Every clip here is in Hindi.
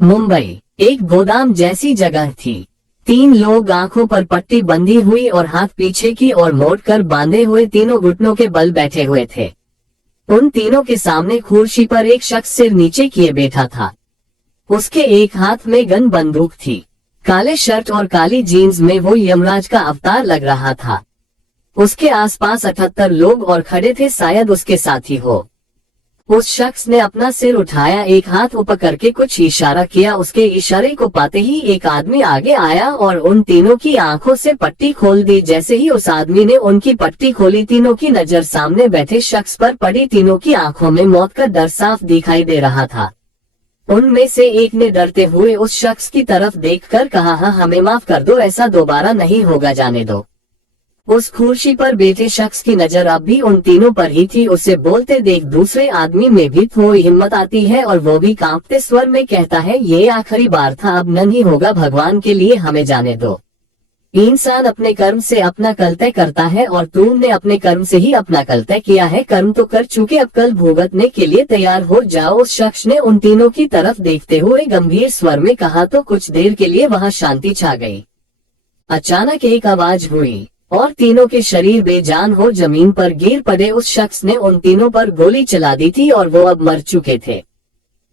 मुंबई एक गोदाम जैसी जगह थी। 3 लोग आंखों पर पट्टी बंधी हुई और हाथ पीछे की ओर मोड़कर बांधे हुए तीनों घुटनों के बल बैठे हुए थे। उन तीनों के सामने कुर्सी पर एक शख्स सिर नीचे किए बैठा था। उसके एक हाथ में गन बंदूक थी। काले शर्ट और काली जीन्स में वो यमराज का अवतार लग रहा था। उसके आसपास 78 लोग और खड़े थे, शायद उसके साथी हो। उस शख्स ने अपना सिर उठाया, एक हाथ ऊपर करके कुछ इशारा किया। उसके इशारे को पाते ही एक आदमी आगे आया और उन तीनों की आंखों से पट्टी खोल दी। जैसे ही उस आदमी ने उनकी पट्टी खोली, तीनों की नजर सामने बैठे शख्स पर पड़ी। तीनों की आंखों में मौत का डर साफ दिखाई दे रहा था। उनमें से एक ने डरते हुए उस शख्स की तरफ देखकर कहा, हाँ हमें माफ कर दो, ऐसा दोबारा नहीं होगा, जाने दो। उस कुर्सी पर बैठे शख्स की नजर अब भी उन तीनों पर ही थी। उसे बोलते देख दूसरे आदमी में भी थोड़ी हिम्मत आती है और वो भी कांपते स्वर में कहता है, ये आखिरी बार था, अब नहीं होगा, भगवान के लिए हमें जाने दो। इंसान अपने कर्म से अपना कल तय करता है और तुमने अपने कर्म से ही अपना कल तय किया है। कर्म तो कर चुके, अब कल भुगतने के लिए तैयार हो जाओ। उस शख्स ने उन तीनों की तरफ देखते हुए गंभीर स्वर में कहा। तो कुछ देर के लिए वहां शांति छा गई। अचानक एक आवाज हुई और तीनों के शरीर बेजान हो जमीन पर गिर पड़े। उस शख्स ने उन तीनों पर गोली चला दी थी और वो अब मर चुके थे।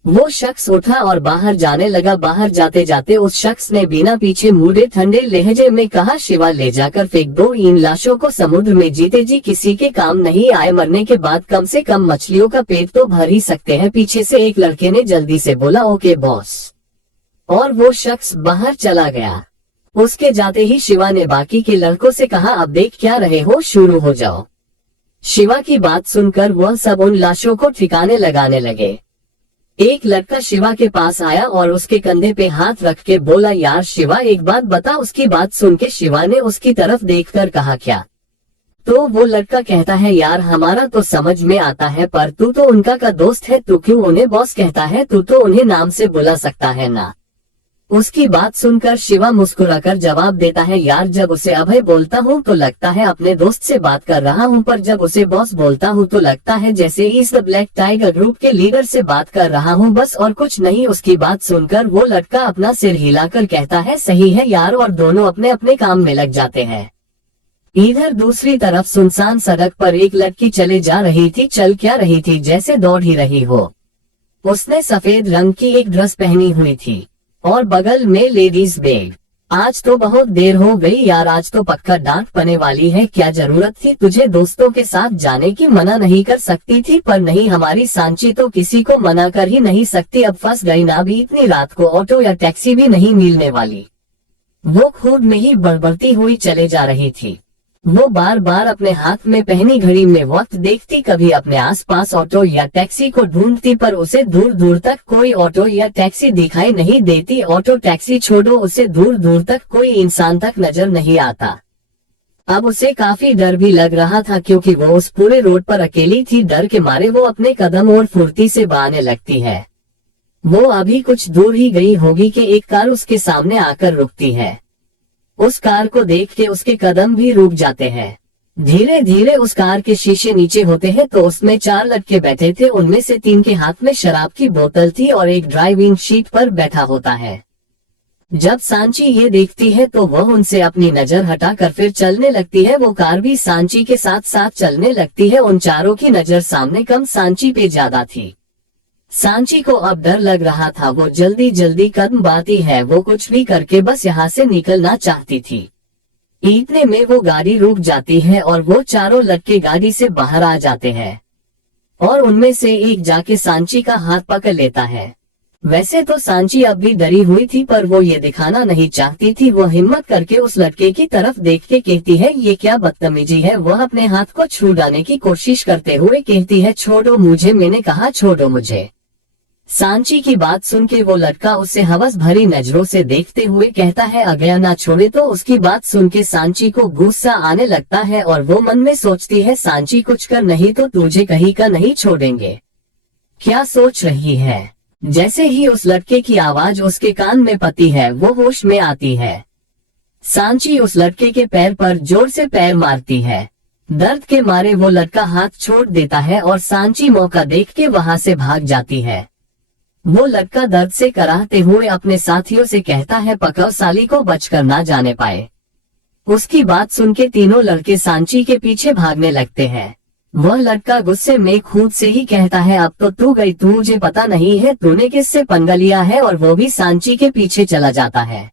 वो शख्स उठा और बाहर जाने लगा। बाहर जाते जाते उस शख्स ने बिना पीछे मुड़े ठंडे लहजे में कहा, शिवा ले जाकर फेंक दो इन लाशों को समुद्र में, जीते जी किसी के काम नहीं आए, मरने के बाद कम से कम मछलियों का पेट तो भर ही सकते हैं। पीछे से एक लड़के ने जल्दी से बोला, ओके बॉस, और वो शख्स बाहर चला गया। उसके जाते ही शिवा ने बाकी के लड़कों से कहा, अब देख क्या रहे हो, शुरू हो जाओ। शिवा की बात सुनकर वह सब उन लाशों को ठिकाने लगाने लगे। एक लड़का शिवा के पास आया और उसके कंधे पे हाथ रख के बोला, यार शिवा एक बात बता। उसकी बात सुन के शिवा ने उसकी तरफ देखकर कहा, क्या? तो वो लड़का कहता है, यार हमारा तो समझ में आता है, पर तू तो उनका का दोस्त है, तू क्यों उन्हें बॉस कहता है? तू तो उन्हें नाम से बुला सकता है ना। उसकी बात सुनकर शिवा मुस्कुराकर जवाब देता है, यार जब उसे अभय बोलता हूँ तो लगता है अपने दोस्त से बात कर रहा हूँ, पर जब उसे बॉस बोलता हूँ तो लगता है जैसे इस ब्लैक टाइगर ग्रुप के लीडर से बात कर रहा हूँ, बस और कुछ नहीं। उसकी बात सुनकर वो लड़का अपना सिर हिलाकर कहता है, सही है यार, और दोनों अपने अपने काम में लग जाते हैं। इधर दूसरी तरफ सुनसान सड़क पर एक लड़की चले जा रही थी। चल क्या रही थी, जैसे दौड़ ही रही हो। उसने सफेद रंग की एक ड्रेस पहनी हुई थी और बगल में लेडीज बैग। आज तो बहुत देर हो गई यार, आज तो पक्का डांट पड़ने वाली है। क्या जरूरत थी तुझे दोस्तों के साथ जाने की? मना नहीं कर सकती थी, पर नहीं, हमारी सांची तो किसी को मना कर ही नहीं सकती। अब फंस गई ना, भी इतनी रात को ऑटो या टैक्सी भी नहीं मिलने वाली। वो खुद में ही बड़बड़ती हुई चले जा रही थी। वो बार बार अपने हाथ में पहनी घड़ी में वक्त देखती, कभी अपने आसपास ऑटो या टैक्सी को ढूंढती, पर उसे दूर दूर तक कोई ऑटो या टैक्सी दिखाई नहीं देती। ऑटो टैक्सी छोड़ो, उसे दूर दूर तक कोई इंसान तक नजर नहीं आता। अब उसे काफी डर भी लग रहा था, क्योंकि वो उस पूरे रोड पर अकेली थी। डर के मारे वो अपने कदम और फुर्ती से बढ़ाने लगती है। वो अभी कुछ दूर ही गई होगी कि एक कार उसके सामने आकर रुकती है। उस कार को देख के उसके कदम भी रुक जाते हैं। धीरे धीरे उस कार के शीशे नीचे होते हैं तो उसमें 4 लड़के बैठे थे। उनमें से 3 के हाथ में शराब की बोतल थी और एक ड्राइविंग सीट पर बैठा होता है। जब सांची ये देखती है तो वह उनसे अपनी नजर हटाकर फिर चलने लगती है। वो कार भी सांची के साथ साथ चलने लगती है। उन चारों की नजर सामने कम सांची पे ज्यादा थी। सांची को अब डर लग रहा था। वो जल्दी जल्दी कदम बढ़ाती है। वो कुछ भी करके बस यहाँ से निकलना चाहती थी। इतने में वो गाड़ी रुक जाती है और वो चारों लड़के गाड़ी से बाहर आ जाते हैं और उनमें से एक जाके सांची का हाथ पकड़ लेता है। वैसे तो सांची अब भी डरी हुई थी, पर वो ये दिखाना नहीं चाहती थी। वो हिम्मत करके उस लड़के की तरफ देख के कहती है, ये क्या बदतमीजी है। वह अपने हाथ को छुड़ाने की कोशिश करते हुए कहती है, छोड़ो मुझे, मैंने कहा छोड़ो मुझे। सांची की बात सुन के वो लड़का उसे हवस भरी नजरों से देखते हुए कहता है, अगर ना छोड़े तो। उसकी बात सुन के सांची को गुस्सा आने लगता है और वो मन में सोचती है, सांची कुछ कर नहीं तो तुझे कहीं का नहीं छोड़ेंगे। क्या सोच रही है? जैसे ही उस लड़के की आवाज उसके कान में पड़ती है वो होश में आती है। सांची उस लड़के के पैर पर जोर से पैर मारती है। दर्द के मारे वो लड़का हाथ छोड़ देता है और सांची मौका देख के वहां से भाग जाती है। वो लड़का दर्द से कराहते हुए अपने साथियों से कहता है पकड़ो साली को बचकर ना जाने पाए। उसकी बात सुन के तीनों लड़के सांची के पीछे भागने लगते हैं। वह लड़का गुस्से में खुद से ही कहता है अब तो तू गई, तुझे पता नहीं है तूने किससे पंगा लिया है, और वो भी सांची के पीछे चला जाता है।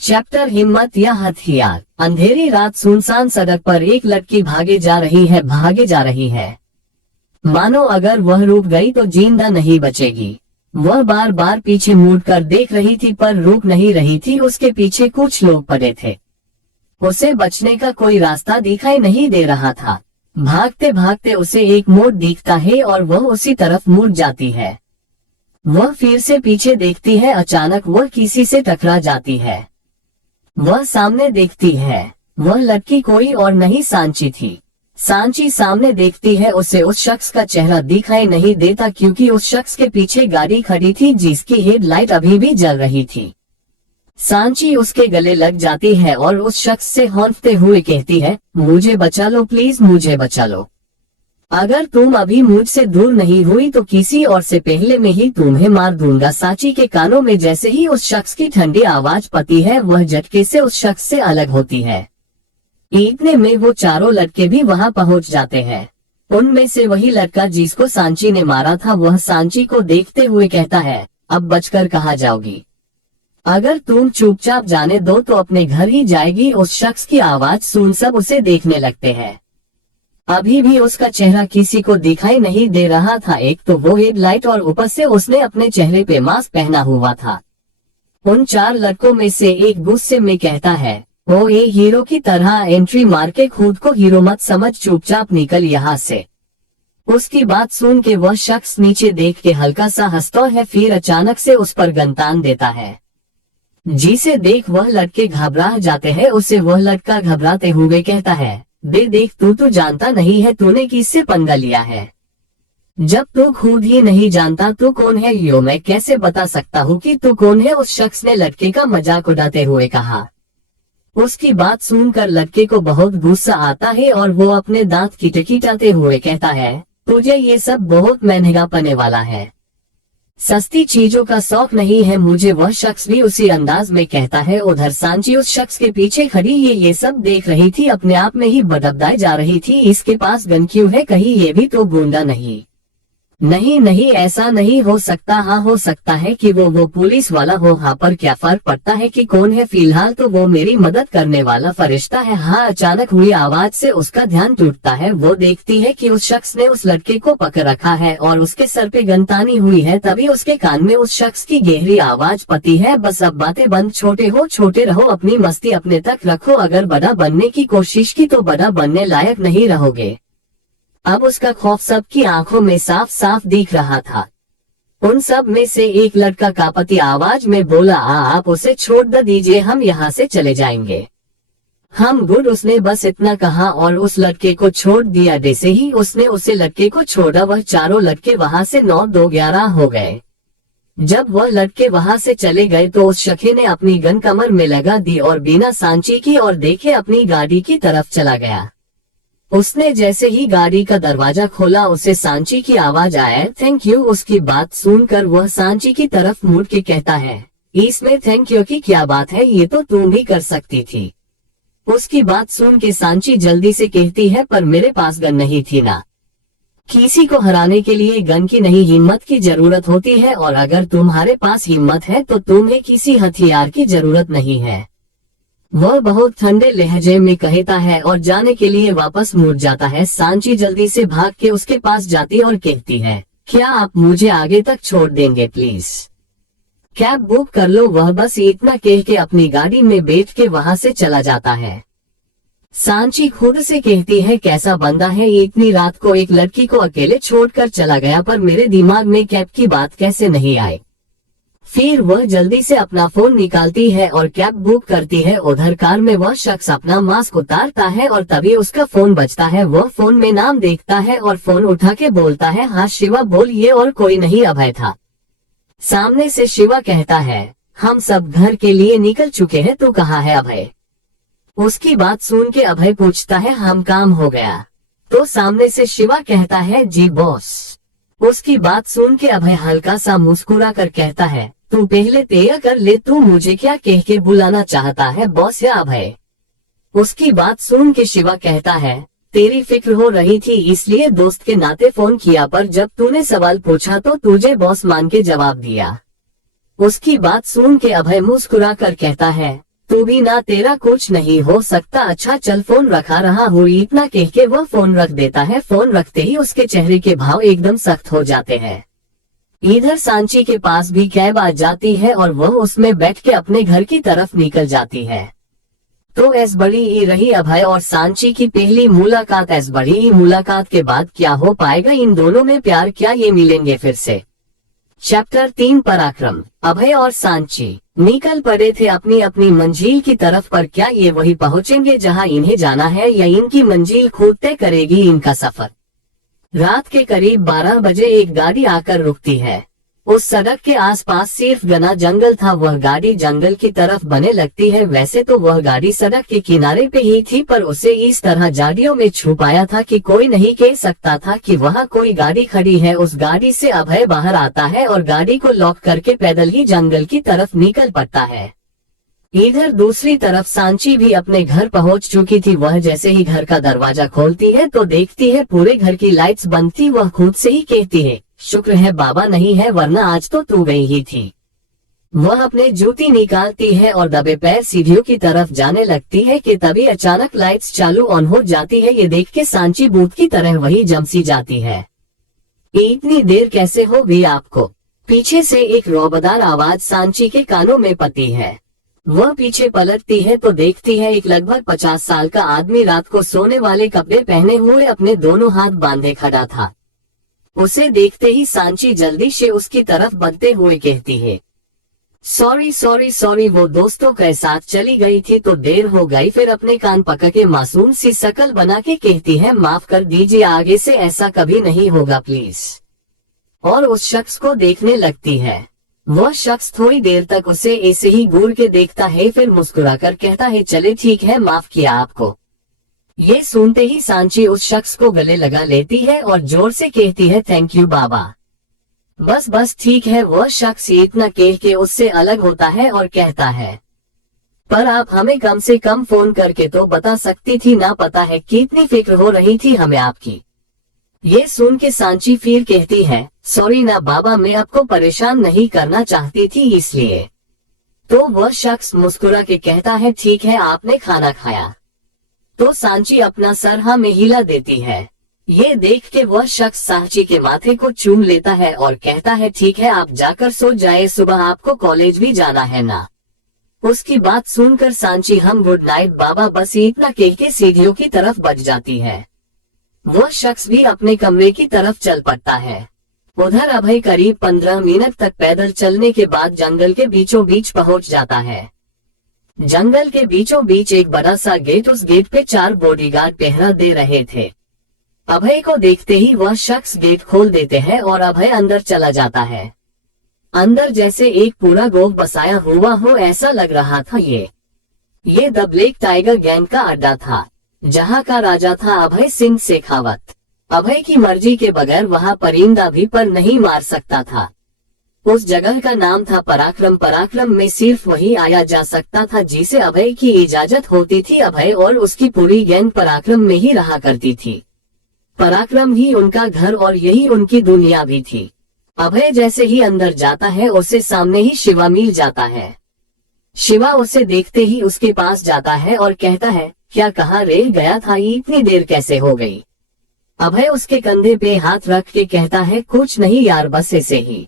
चैप्टर हिम्मत या हथियार। अंधेरी रात सुनसान सड़क पर एक लड़की भागे जा रही है। मानो अगर वह रुक गई तो जिंदा नहीं बचेगी। वह बार बार पीछे मुड़कर देख रही थी पर रुक नहीं रही थी। उसके पीछे कुछ लोग पड़े थे। उसे बचने का कोई रास्ता दिखाई नहीं दे रहा था। भागते भागते उसे एक मोड़ दिखता है और वह उसी तरफ मुड़ जाती है। वह फिर से पीछे देखती है। अचानक वह किसी से टकरा जाती है। वह सामने देखती है। वह लड़की कोई और नहीं सांची थी। सांची सामने देखती है। उसे उस शख्स का चेहरा दिखाई नहीं देता क्योंकि उस शख्स के पीछे गाड़ी खड़ी थी जिसकी हेडलाइट अभी भी जल रही थी। सांची उसके गले लग जाती है और उस शख्स से हौंफते हुए कहती है मुझे बचा लो प्लीज, मुझे बचा लो। अगर तुम अभी मुझसे दूर नहीं हुई तो किसी और से पहले में ही तुम्हें मार दूंगा। सांची के कानों में जैसे ही उस शख्स की ठंडी आवाज पड़ती है वह झटके से उस शख्स से अलग होती है। इतने में वो चारों लड़के भी वहां पहुंच जाते हैं। उनमें से वही लड़का जिसको सांची ने मारा था वह सांची को देखते हुए कहता है अब बचकर कहाँ जाओगी, अगर तुम चुपचाप जाने दो तो अपने घर ही जाएगी। उस शख्स की आवाज सुन सब उसे देखने लगते हैं। अभी भी उसका चेहरा किसी को दिखाई नहीं दे रहा था। एक तो वो हेडलाइट और ऊपर से उसने अपने चेहरे पे मास्क पहना हुआ था। उन चार लड़कों में से एक गुस्से में कहता है वो एक हीरो की तरह एंट्री मार के खुद को हीरो मत समझ, चुपचाप निकल यहाँ से। उसकी बात सुन के वह शख्स नीचे देख के हल्का सा हंसता है, फिर अचानक से उस पर गनतान देता है जिसे देख वह लड़के घबरा जाते हैं। उसे वह लड़का घबराते हुए कहता है देख तू तो जानता नहीं है तूने किससे पंगा लिया है। जब तू खुद ही नहीं जानता तू कौन है, यो मैं कैसे बता सकता हूँ कि तू कौन है, उस शख्स ने लड़के का मजाक उड़ाते हुए कहा। उसकी बात सुनकर लड़के को बहुत गुस्सा आता है और वो अपने दांत किटकिटाते हुए कहता है तुझे ये सब बहुत महंगा पड़ने वाला है, सस्ती चीजों का शौक नहीं है मुझे। वह शख्स भी उसी अंदाज में कहता है। उधर सांची उस शख्स के पीछे खड़ी ये सब देख रही थी, अपने आप में ही बड़बड़ाई जा रही थी इसके पास गन क्यों है, कहीं ये भी तो गुंडा नहीं। नहीं ऐसा नहीं हो सकता। हाँ हो सकता है कि वो पुलिस वाला हो। हाँ पर क्या फर्क पड़ता है कि कौन है, फिलहाल तो वो मेरी मदद करने वाला फरिश्ता है। हाँ अचानक हुई आवाज से उसका ध्यान टूटता है। वो देखती है कि उस शख्स ने उस लड़के को पकड़ रखा है और उसके सर पे गन तानी हुई है। तभी उसके कान में उस शख्स की गहरी आवाज पड़ती है बस अब बातें बंद, छोटे रहो, अपनी मस्ती अपने तक रखो, अगर बड़ा बनने की कोशिश की तो बड़ा बनने लायक नहीं रहोगे। अब उसका खौफ सबकी आंखों में साफ साफ दिख रहा था। उन सब में से एक लड़का कांपती आवाज में बोला आप उसे छोड़ दीजिए, हम यहाँ से चले जाएंगे। हम गुड। उसने बस इतना कहा और उस लड़के को छोड़ दिया। जैसे ही उसने उसे लड़के को छोड़ा वह चारों लड़के वहां से 9-2-11 हो गए। जब वह लड़के वहां से चले गए तो उस शख्स ने अपनी गन कमर में लगा दी और बिना सांची की और देखे अपनी गाड़ी की तरफ चला गया। उसने जैसे ही गाड़ी का दरवाजा खोला उसे सांची की आवाज आया थैंक यू। उसकी बात सुनकर वह सांची की तरफ मुड़ के कहता है इसमें थैंक यू की क्या बात है, ये तो तुम भी कर सकती थी। उसकी बात सुन के सांची जल्दी से कहती है पर मेरे पास गन नहीं थी ना। किसी को हराने के लिए गन की नहीं हिम्मत की जरूरत होती है, और अगर तुम्हारे पास हिम्मत है तो तुम्हें किसी हथियार की जरूरत नहीं है। वह बहुत ठंडे लहजे में कहता है और जाने के लिए वापस मुड़ जाता है। सांची जल्दी से भाग के उसके पास जाती और कहती है क्या आप मुझे आगे तक छोड़ देंगे प्लीज, कैब बुक कर लो। वह बस इतना कह के अपनी गाड़ी में बैठ के वहां से चला जाता है। सांची खुद से कहती है कैसा बंदा है, इतनी रात को एक लड़की को अकेले छोड़कर चला गया, पर मेरे दिमाग में कैब की बात कैसे नहीं आई। फिर वह जल्दी से अपना फोन निकालती है और कैब बुक करती है। उधर कार में वह शख्स अपना मास्क उतारता है और तभी उसका फोन बजता है। वह फोन में नाम देखता है और फोन उठा के बोलता है हाँ शिवा बोलिए, और कोई नहीं अभय था। सामने से शिवा कहता है हम सब घर के लिए निकल चुके हैं, तो कहाँ है अभय। उसकी बात सुन के अभय पूछता है हम काम हो गया, तो सामने से शिवा कहता है जी बॉस। उसकी बात सुन के अभय हल्का सा मुस्कुरा कर कहता है, तू पहले तय कर ले, तू मुझे क्या कह के बुलाना चाहता है, बॉस या अभय। उसकी बात सुन के शिवा कहता है, तेरी फिक्र हो रही थी इसलिए दोस्त के नाते फोन किया, पर जब तूने सवाल पूछा तो तुझे बॉस मान के जवाब दिया। उसकी बात सुन के अभय मुस्कुरा कर कहता है, तू भी ना, तेरा कुछ नहीं हो सकता, अच्छा चल फोन रखा रहा हूँ, इतना कह के वह फोन रख देता है। फोन रखते ही उसके चेहरे के भाव एकदम सख्त हो जाते हैं। इधर सांची के पास भी कैब आ जाती है और वह उसमें बैठ के अपने घर की तरफ निकल जाती है। तो ऐस बड़ी ही रही अभय और सांची की पहली मुलाकात। ऐस बड़ी ही मुलाकात के बाद क्या हो पाएगा इन दोनों में प्यार, क्या ये मिलेंगे फिर से। चैप्टर 3 पराक्रम। अभय और सांची निकल पड़े थे अपनी अपनी मंजिल की तरफ, पर क्या ये वही पहुंचेंगे जहां इन्हें जाना है या इनकी मंजिल खुद तय करेगी इनका सफर। रात के करीब 12 बजे एक गाड़ी आकर रुकती है। उस सड़क के आसपास सिर्फ घना जंगल था। वह गाड़ी जंगल की तरफ बने लगती है। वैसे तो वह गाड़ी सड़क के किनारे पे ही थी, पर उसे इस तरह झाड़ियों में छुपाया था कि कोई नहीं कह सकता था कि वहाँ कोई गाड़ी खड़ी है। उस गाड़ी से अभय बाहर आता है और गाड़ी को लॉक करके पैदल ही जंगल की तरफ निकल पड़ता है। इधर दूसरी तरफ सांची भी अपने घर पहुंच चुकी थी। वह जैसे ही घर का दरवाजा खोलती है तो देखती है पूरे घर की लाइट्स बंद थी। वह खुद से ही कहती है, शुक्र है बाबा नहीं है, वरना आज तो तू गई ही थी। वह अपने जूती निकालती है और दबे पैर सीढ़ियों की तरफ जाने लगती है कि तभी अचानक लाइट्स चालू ऑन हो जाती है। ये देख के सांची भूत की तरह वही जमसी जाती है। इतनी देर कैसे हो गई आपको? पीछे से एक रौबदार आवाज सांची के कानों में पड़ती है। वह पीछे पलटती है तो देखती है एक लगभग 50 साल का आदमी रात को सोने वाले कपड़े पहने हुए अपने दोनों हाथ बांधे खड़ा था। उसे देखते ही सांची जल्दी से उसकी तरफ बढ़ते हुए कहती है, सॉरी, वो दोस्तों के साथ चली गई थी तो देर हो गई। फिर अपने कान पकड़ के मासूम सी शकल बना के कहती है, माफ कर दीजिए, आगे से ऐसा कभी नहीं होगा प्लीज। और उस शख्स को देखने लगती है। वह शख्स थोड़ी देर तक उसे ऐसे ही घूर के देखता है, फिर मुस्कुराकर कहता है, चले ठीक है, माफ किया आपको। ये सुनते ही सांची उस शख्स को गले लगा लेती है और जोर से कहती है, थैंक यू बाबा। बस ठीक है। वह शख्स इतना कह के उससे अलग होता है और कहता है, पर आप हमें कम से कम फोन करके तो बता सकती थी ना, पता है कितनी फिक्र हो रही थी हमें आपकी। ये सुन के सांची फिर कहती है, सॉरी ना बाबा, मैं आपको परेशान नहीं करना चाहती थी इसलिए। तो वह शख्स मुस्कुरा के कहता है, ठीक है, आपने खाना खाया? तो सांची अपना सर हाँ में हिला देती है। ये देख के वह शख्स सांची के माथे को चूम लेता है और कहता है, ठीक है, आप जाकर सो जाए, सुबह आपको कॉलेज भी जाना है ना। उसकी बात सुनकर सांची हम गुड नाइट बाबा बस इतना कह के सीढ़ियों की तरफ बढ़ जाती है। वह शख्स भी अपने कमरे की तरफ चल पड़ता है। उधर अभय करीब 15 मिनट तक पैदल चलने के बाद जंगल के बीचों बीच पहुंच जाता है। जंगल के बीचों बीच एक बड़ा सा गेट, उस गेट पे 4 बॉडीगार्ड पहरा दे रहे थे। अभय को देखते ही वह शख्स गेट खोल देते हैं और अभय अंदर चला जाता है। अंदर जैसे एक पूरा गोफ बसाया हुआ हो ऐसा लग रहा था। ये द ब्लैक टाइगर गैंग का अड्डा था, जहां का राजा था अभय सिंह शेखावत। अभय की मर्जी के बगैर वहां परिंदा भी पर नहीं मार सकता था। उस जगह का नाम था पराक्रम। पराक्रम में सिर्फ वही आया जा सकता था जिसे अभय की इजाजत होती थी। अभय और उसकी पूरी गैंग पराक्रम में ही रहा करती थी। पराक्रम ही उनका घर और यही उनकी दुनिया भी थी। अभय जैसे ही अंदर जाता है उसे सामने ही शिवा मिल जाता है। शिवा उसे देखते ही उसके पास जाता है और कहता है, क्या कहाँ रह गया था, इतनी देर कैसे हो गई? अभय उसके कंधे पे हाथ रख के कहता है, कुछ नहीं यार, बस ऐसे ही।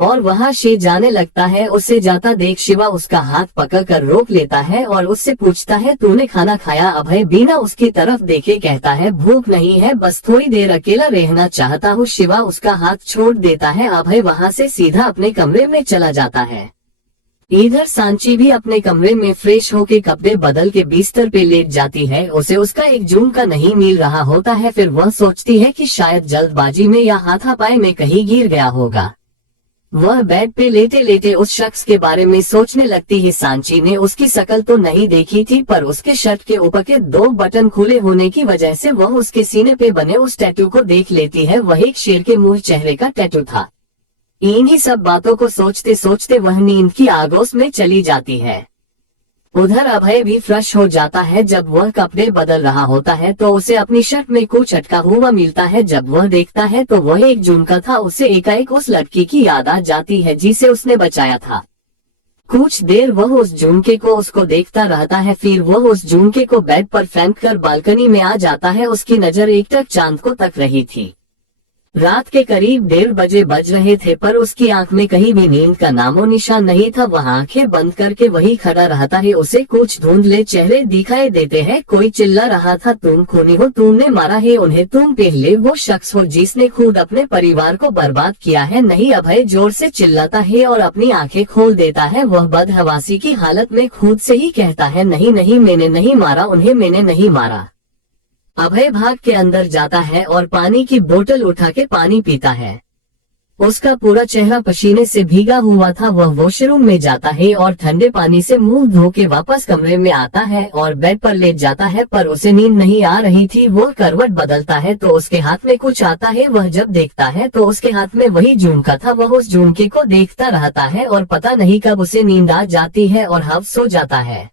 और वहां से जाने लगता है। उसे जाता देख शिवा उसका हाथ पकड़ कर रोक लेता है और उससे पूछता है, तूने खाना खाया? अभय बिना उसकी तरफ देखे कहता है, भूख नहीं है, बस थोड़ी देर अकेला रहना चाहता हूँ। शिवा उसका हाथ छोड़ देता है। अभय वहां से सीधा अपने कमरे में चला जाता है। इधर सांची भी अपने कमरे में फ्रेश होके कपड़े बदल के बिस्तर पे लेट जाती है। उसे उसका एक झुमका नहीं मिल रहा होता है। फिर वह सोचती है कि शायद जल्दबाजी में या हाथापाई में कहीं गिर गया होगा। वह बेड पे लेटे लेटे उस शख्स के बारे में सोचने लगती है। सांची ने उसकी शक्ल तो नहीं देखी थी, पर उसके शर्ट के ऊपर के 2 बटन खुले होने की वजह से वह उसके सीने पे बने उस टैटू को देख लेती है। वह एक शेर के मुंह चेहरे का टैटू था। इन्हीं सब बातों को सोचते सोचते वह नींद की आगोश में चली जाती है। उधर अभय भी फ्रेश हो जाता है। जब वह कपड़े बदल रहा होता है तो उसे अपनी शर्ट में कुछ अटका हुआ मिलता है। जब वह देखता है तो वह एक झुमका था। उसे एकाएक उस लड़की की याद आ जाती है जिसे उसने बचाया था। कुछ देर वह उस झुमके को उसको देखता रहता है, फिर वह उस झुमके को बेड पर फेंक कर बालकनी में आ जाता है। उसकी नजर एकटक चांद को तक रही थी। रात के करीब 1:30 बजे बज रहे थे, पर उसकी आंख में कहीं भी नींद का नामो निशान नहीं था। वह आंखें बंद करके वही खड़ा रहता है। उसे कुछ धुंधले चेहरे दिखाई देते हैं। कोई चिल्ला रहा था, तुम खूनी हो, तुमने मारा है उन्हें, तुम पहले वो शख्स हो जिसने खुद अपने परिवार को बर्बाद किया है। नहीं, अभय जोर से चिल्लाता है और अपनी आंखें खोल देता है। वह बदहवासी की हालत में खुद से ही कहता है, नहीं नहीं, मैंने नहीं मारा उन्हें, मैंने नहीं मारा। अभय भाग के अंदर जाता है और पानी की बोतल उठा के पानी पीता है। उसका पूरा चेहरा पसीने से भीगा हुआ था। वह वॉशरूम में जाता है और ठंडे पानी से मुंह धो के वापस कमरे में आता है और बेड पर लेट जाता है, पर उसे नींद नहीं आ रही थी। वो करवट बदलता है तो उसके हाथ में कुछ आता है। वह जब देखता है तो उसके हाथ में वही झुमका था। वह उस झुमके को देखता रहता है और पता नहीं कब उसे नींद आ जाती है और हव सो जाता है।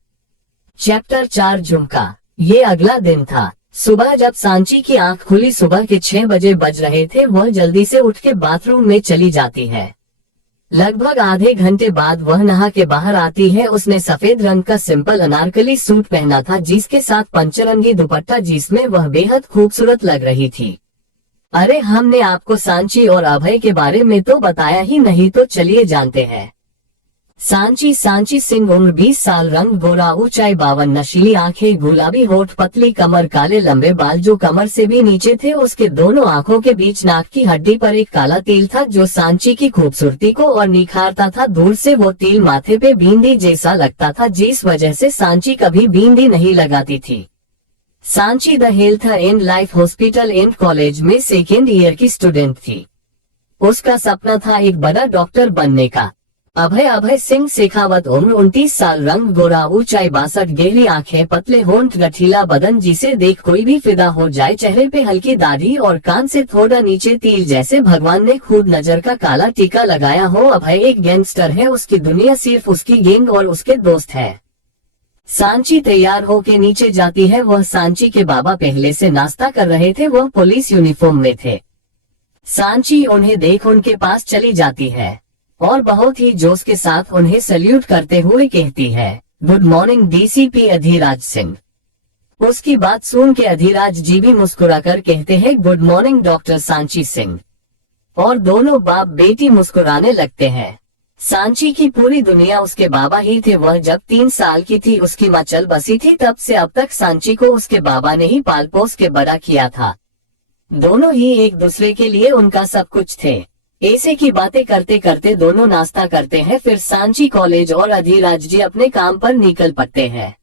चैप्टर 4 झुमका। ये अगला दिन था। सुबह जब सांची की आंख खुली, सुबह के 6 बजे बज रहे थे। वह जल्दी से उठ के बाथरूम में चली जाती है। लगभग आधे घंटे बाद वह नहा के बाहर आती है। उसने सफेद रंग का सिंपल अनारकली सूट पहना था, जिसके साथ पंचरंगी दुपट्टा, जिसमें वह बेहद खूबसूरत लग रही थी। अरे, हमने आपको सांची और अभय के बारे में तो बताया ही नहीं, तो चलिए जानते हैं। सांची सिंह, उम्र 20 साल, रंग गोरा, ऊंचाई 52, नशीली आंखें, गुलाबी होठ, पतली कमर, काले लंबे बाल जो कमर से भी नीचे थे। उसके दोनों आंखों के बीच नाक की हड्डी पर एक काला तिल था जो सांची की खूबसूरती को और निखारता था। दूर से वो तिल माथे पे बिंदी जैसा लगता था, जिस वजह से सांची कभी बिंदी नहीं लगाती थी। Sanchi the health and life hospital and college में 2nd ईयर की स्टूडेंट थी। उसका सपना था एक बड़ा डॉक्टर बनने का। अभय सिंह शेखावत, उम्र 29 साल, रंग गोरा, ऊंचाई 62, गहरी आंखें, पतले होंठ, गठीला बदन जिसे देख कोई भी फिदा हो जाए। चेहरे पे हल्की दाढ़ी और कान से थोड़ा नीचे तिल जैसे भगवान ने खुद नजर का काला टीका लगाया हो। अभय एक गैंगस्टर है। उसकी दुनिया सिर्फ उसकी गैंग और उसके दोस्त है। सांची तैयार होके नीचे जाती है। वह सांची के बाबा पहले से नाश्ता कर रहे थे। वह पुलिस यूनिफॉर्म में थे। सांची उन्हें देख उनके पास चली जाती है और बहुत ही जोश के साथ उन्हें सल्यूट करते हुए कहती है, good morning DCP Adhiraj Singh. उसकी बात सुन के अधिराज जी भी मुस्कुराकर कहते हैं, good morning doctor Sanchi Singh. और दोनों बाप बेटी मुस्कुराने लगते हैं। सांची की पूरी दुनिया उसके बाबा ही थे। वह जब 3 साल की थी उसकी माँ चल बसी थी, तब से अब तक सांची को उसके बाबा ने ही पाल पोस के बड़ा किया था। दोनों ही एक दूसरे के लिए उनका सब कुछ थे। ऐसे की बातें करते करते दोनों नाश्ता करते हैं। फिर सांची कॉलेज और अधिराज जी अपने काम पर निकल पड़ते हैं।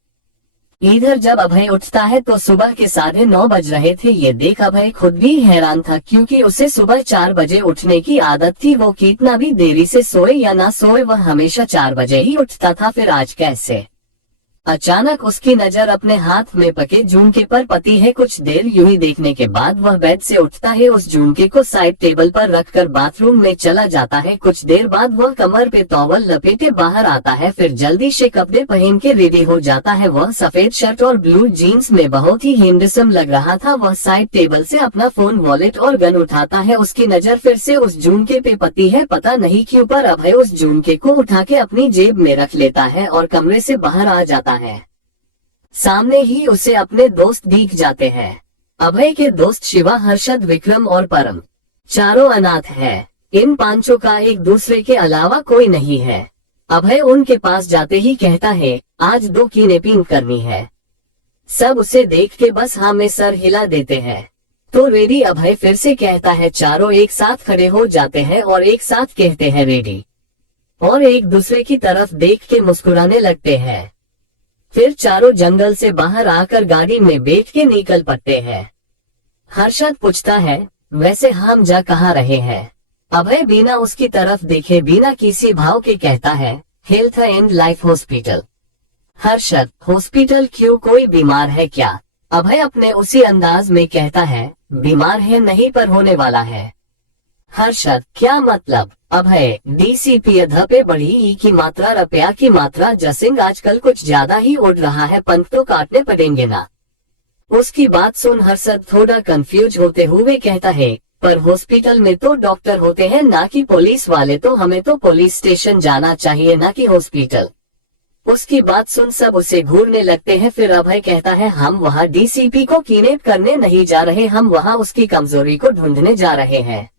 इधर जब अभय उठता है तो सुबह के 9:30 बज रहे थे। ये देख अभय खुद भी हैरान था, क्योंकि उसे सुबह 4 बजे उठने की आदत थी। वो कितना भी देरी से सोए या ना सोए, वह हमेशा 4 बजे ही उठता था। फिर आज कैसे? अचानक उसकी नजर अपने हाथ में पके झुमके पर पड़ती है। कुछ देर यूं ही देखने के बाद वह बेड से उठता है, उस झुमके को साइड टेबल पर रखकर बाथरूम में चला जाता है। कुछ देर बाद वह कमर पे टॉवल लपेटे बाहर आता है। फिर जल्दी से कपड़े पहन के रेडी हो जाता है। वह सफेद शर्ट और ब्लू जीन्स में बहुत ही हैंडसम लग रहा था। वह साइड टेबल से अपना फोन, वॉलेट और गन उठाता है। उसकी नजर फिर से उस झुमके पे पड़ती है। पता नहीं क्यों, पर अभय उस झुमके को उठा के अपनी जेब में रख लेता है और कमरे से बाहर आ जाता है। सामने ही उसे अपने दोस्त दिख जाते हैं। अभय के दोस्त शिवा, हर्षद, विक्रम और परम, चारों अनाथ हैं। इन 5 का एक दूसरे के अलावा कोई नहीं है। अभय उनके पास जाते ही कहता है, आज 2 किडनैपिंग करनी है। सब उसे देख के बस हाँ में सर हिला देते हैं। तो रेडी? अभय फिर से कहता है। चारों एक साथ खड़े हो जाते हैं और एक साथ कहते हैं रेडी, और एक दूसरे की तरफ देख के मुस्कुराने लगते हैं। फिर चारों जंगल से बाहर आकर गाड़ी में बैठ के निकल पड़ते हैं। हर्षद पूछता है, वैसे हम जा कहाँ रहे हैं? अभय बिना उसकी तरफ देखे बिना किसी भाव के कहता है, health and life hospital. Harshad, hospital क्यों, कोई बीमार है क्या? अभय अपने उसी अंदाज में कहता है, बीमार है नहीं पर होने वाला है। हर्षद, क्या मतलब? अभय, डीसीपी अध पे बढ़ी ई की मात्रा रुपया की मात्रा जसिंग आजकल कुछ ज्यादा ही उड़ रहा है, पंख तो काटने पड़ेंगे ना। उसकी बात सुन हर्षद थोड़ा कंफ्यूज होते हुए कहता है, पर हॉस्पिटल में तो डॉक्टर होते हैं ना कि पुलिस वाले, तो हमें तो पुलिस स्टेशन जाना चाहिए ना कि हॉस्पिटल। उसकी बात सुन सब उसे घूरने लगते हैं। फिर अभय कहता है, हम वहाँ डीसीपी को किडनैप करने नहीं जा रहे, हम वहाँ उसकी कमजोरी को ढूंढने जा रहे हैं।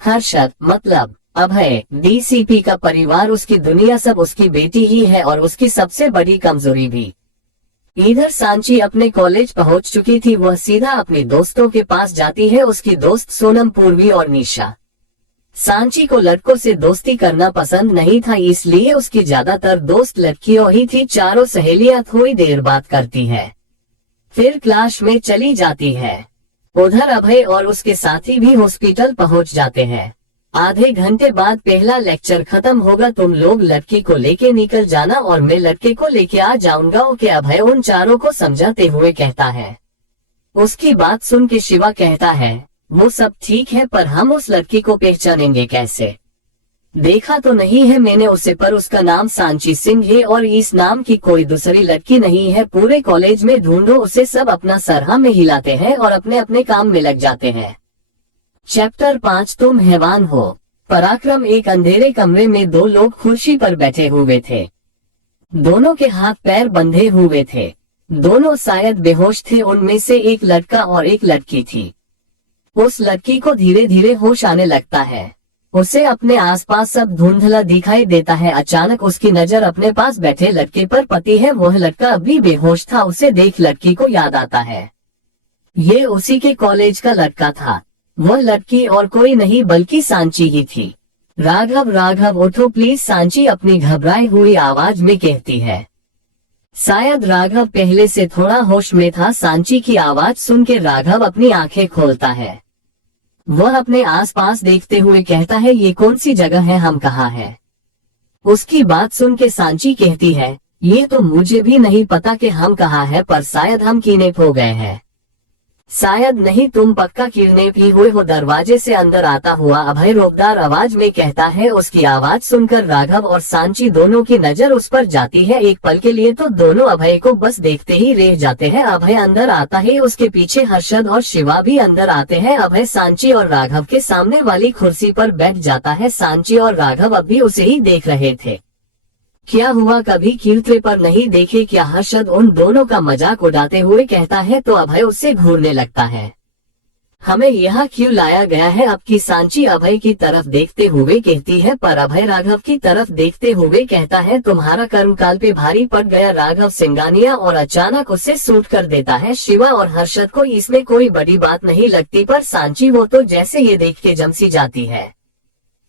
हर्षद, मतलब? अभय, डीसीपी का परिवार, उसकी दुनिया सब उसकी बेटी ही है और उसकी सबसे बड़ी कमजोरी भी। इधर सांची अपने कॉलेज पहुंच चुकी थी, वह सीधा अपने दोस्तों के पास जाती है, उसकी दोस्त सोनम, पूर्वी और निशा। सांची को लड़कों से दोस्ती करना पसंद नहीं था, इसलिए उसकी ज्यादातर दोस्त लड़कियों ही थी। चारों सहेलियां थोड़ी देर बात करती है, फिर क्लास में चली जाती है। उधर अभय और उसके साथी भी हॉस्पिटल पहुंच जाते हैं। आधे घंटे बाद पहला लेक्चर खत्म होगा, तुम लोग लड़की को लेके निकल जाना और मैं लड़के को लेके आ जाऊंगा, ओके? अभय उन चारों को समझाते हुए कहता है। उसकी बात सुन के शिवा कहता है, वो सब ठीक है, पर हम उस लड़की को पहचानेंगे कैसे? देखा तो नहीं है मैंने उसे, पर उसका नाम सांची सिंह है और इस नाम की कोई दूसरी लड़की नहीं है। पूरे कॉलेज में ढूंढो उसे, सब अपना सरहा में हिलाते हैं और अपने अपने काम में लग जाते हैं। चैप्टर 5, तुम हैवान हो। पराक्रम, एक अंधेरे कमरे में दो लोग कुर्सी पर बैठे हुए थे। दोनों के हाथ पैर बंधे हुए थे, दोनों शायद बेहोश थे। उनमें से एक लड़का और एक लड़की थी। उस लड़की को धीरे धीरे होश आने लगता है, उसे अपने आसपास सब धुंधला दिखाई देता है। अचानक उसकी नजर अपने पास बैठे लड़के पर पड़ती है। वह लड़का अभी बेहोश था, उसे देख लड़की को याद आता है, ये उसी के कॉलेज का लड़का था। वह लड़की और कोई नहीं बल्कि सांची ही थी। राघव, राघव उठो प्लीज, सांची अपनी घबराई हुई आवाज में कहती है। शायद राघव पहले से थोड़ा होश में था। सांची की आवाज सुन के राघव अपनी आंखें खोलता है। वह अपने आसपास देखते हुए कहता है, ये कौन सी जगह है, हम कहाँ हैं? उसकी बात सुन के सांची कहती है, ये तो मुझे भी नहीं पता कि हम कहाँ हैं, पर शायद हम किडनैप हो गए हैं। शायद नहीं, तुम पक्का किडनैप ही हुए हो। दरवाजे से अंदर आता हुआ अभय रोबदार आवाज में कहता है। उसकी आवाज सुनकर राघव और सांची दोनों की नजर उस पर जाती है। एक पल के लिए तो दोनों अभय को बस देखते ही रह जाते हैं। अभय अंदर आता है, उसके पीछे हर्षद और शिवा भी अंदर आते हैं। अभय सांची और राघव के सामने वाली कुर्सी पर बैठ जाता है। सांची और राघव अभी उसे ही देख रहे थे। क्या हुआ, कभी कीर्ति पर नहीं देखे क्या? हर्षद उन दोनों का मजाक उड़ाते हुए कहता है, तो अभय उससे घूरने लगता है। हमें यहाँ क्यों लाया गया है? अब की सांची अभय की तरफ देखते हुए कहती है, पर अभय राघव की तरफ देखते हुए कहता है, तुम्हारा कर्मकाल पे भारी पड़ गया। राघव सिंगानिया और अचानक उसे सूट कर देता है। शिवा और हर्षद को इसमें कोई बड़ी बात नहीं लगती, पर सांची वो तो जैसे ये देख के जमसी जाती है।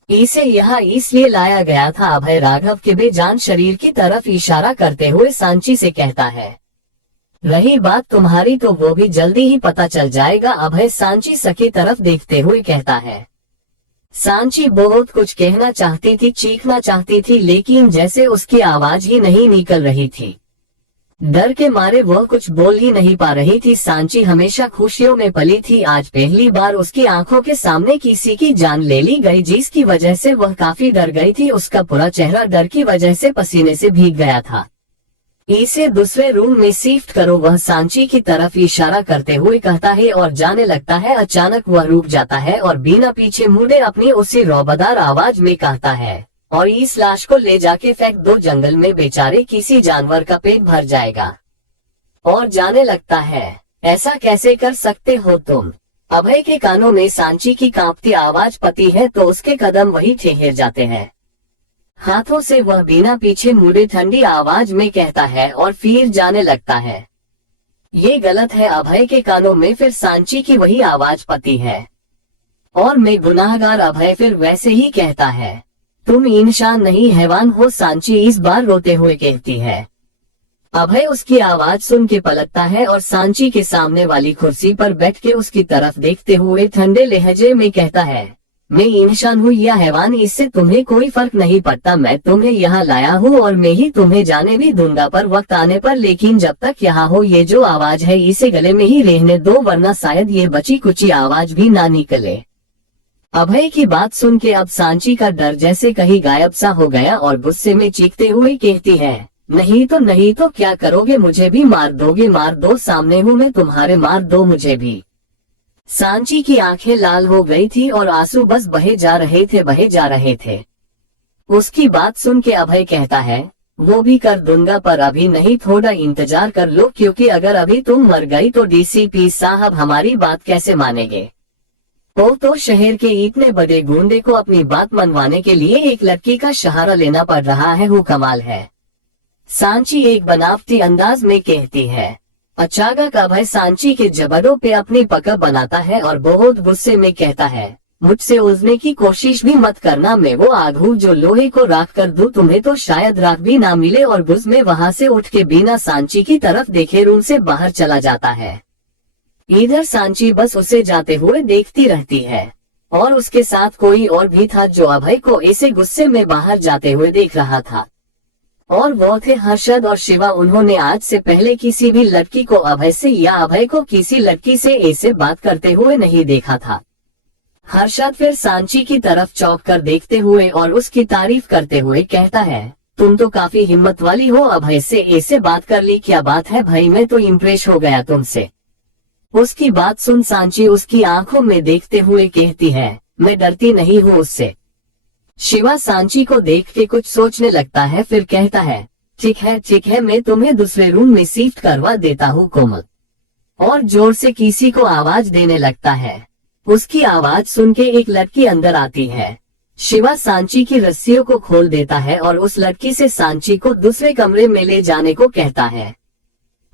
इसे यहाँ इसलिए लाया गया था। अभय राघव के बेजान शरीर की तरफ इशारा करते हुए सांची से कहता है, रही बात तुम्हारी तो वो भी जल्दी ही पता चल जाएगा। अभय सांची सकी तरफ देखते हुए कहता है। सांची बहुत कुछ कहना चाहती थी, चीखना चाहती थी, लेकिन जैसे उसकी आवाज ही नहीं निकल रही थी। डर के मारे वह कुछ बोल ही नहीं पा रही थी। सांची हमेशा खुशियों में पली थी, आज पहली बार उसकी आंखों के सामने किसी की जान ले ली गई, जिसकी वजह से वह काफी डर गई थी। उसका पूरा चेहरा डर की वजह से पसीने से भीग गया था। इसे दूसरे रूम में शिफ्ट करो, वह सांची की तरफ इशारा करते हुए कहता है और जाने लगता है। अचानक वह रुक जाता है और बिना पीछे मुड़े अपनी उसी रौबदार आवाज में कहता है, और इस लाश को ले जाके फेंक दो जंगल में, बेचारे किसी जानवर का पेट भर जाएगा। और जाने लगता है। ऐसा कैसे कर सकते हो तुम? अभय के कानों में सांची की कांपती आवाज पती है तो उसके कदम वही ठहर जाते हैं। हाथों से वह बिना पीछे मुड़े ठंडी आवाज में कहता है और फिर जाने लगता है। ये गलत है, अभय के कानों में फिर सांची की वही आवाज पती है। और मैं गुनाहगार? अभय फिर वैसे ही कहता है। तुम इंसान नहीं हैवान हो, सांची इस बार रोते हुए कहती है। अभय उसकी आवाज सुन के पलटता है और सांची के सामने वाली कुर्सी पर बैठ के उसकी तरफ देखते हुए ठंडे लहजे में कहता है, मैं इंसान हूँ या हैवान, इससे तुम्हें कोई फर्क नहीं पड़ता। मैं तुम्हें यहाँ लाया हूँ और मैं ही तुम्हें जाने भी दूंगा पर वक्त आने पर, लेकिन जब तक यहाँ हो ये जो आवाज है इसे गले में ही रहने दो, वरना शायद ये बची कुची आवाज भी ना निकले। अभय की बात सुन के अब सांची का डर जैसे कहीं गायब सा हो गया और गुस्से में चीखते हुए कहती है, नहीं तो क्या करोगे, मुझे भी मार दोगे? मार दो, सामने हूँ मैं तुम्हारे, मार दो मुझे भी। सांची की आंखें लाल हो गई थी और आंसू बस बहे जा रहे थे। उसकी बात सुन के अभय कहता है, वो भी कर दूंगा पर अभी नहीं, थोड़ा इंतजार कर लो, क्योंकि अगर अभी तुम मर गई तो डीसीपी साहब हमारी बात कैसे मानेंगे? तो शहर के इतने बड़े गुंडे को अपनी बात मनवाने के लिए एक लड़की का सहारा लेना पड़ रहा है, वो कमाल है। सांची एक बनावटी अंदाज में कहती है। अचानक अभय सांची के जबड़ों पे अपनी पकड़ बनाता है और बहुत गुस्से में कहता है, मुझसे उलझने की कोशिश भी मत करना, मैं वो आग हूँ जो लोहे को राख कर दूं, तुम्हें तो शायद राख भी ना मिले। और गुस्से में वहाँ से उठ के बिना सांची की तरफ देखे रूम से बाहर चला जाता है। इधर सांची बस उसे जाते हुए देखती रहती है और उसके साथ कोई और भी था जो अभय को ऐसे गुस्से में बाहर जाते हुए देख रहा था, और वो थे हर्षद और शिवा। उन्होंने आज से पहले किसी भी लड़की को अभय से या अभय को किसी लड़की से ऐसे बात करते हुए नहीं देखा था। हर्षद फिर सांची की तरफ चौंक कर देखते हुए और उसकी तारीफ करते हुए कहता है, तुम तो काफी हिम्मत वाली हो, अभय से ऐसे बात कर ली, क्या बात है भाई, मैं तो इम्प्रेस हो गया तुमसे। उसकी बात सुन सांची उसकी आंखों में देखते हुए कहती है, मैं डरती नहीं हूँ उससे। शिवा सांची को देख के कुछ सोचने लगता है, फिर कहता है, ठीक है, मैं तुम्हें दूसरे रूम में शिफ्ट करवा देता हूँ कोमल। और जोर से किसी को आवाज देने लगता है। उसकी आवाज सुन के एक लड़की अंदर आती है। शिवा सांची की रस्सियों को खोल देता है और उस लड़की से सांची को दूसरे कमरे में ले जाने को कहता है।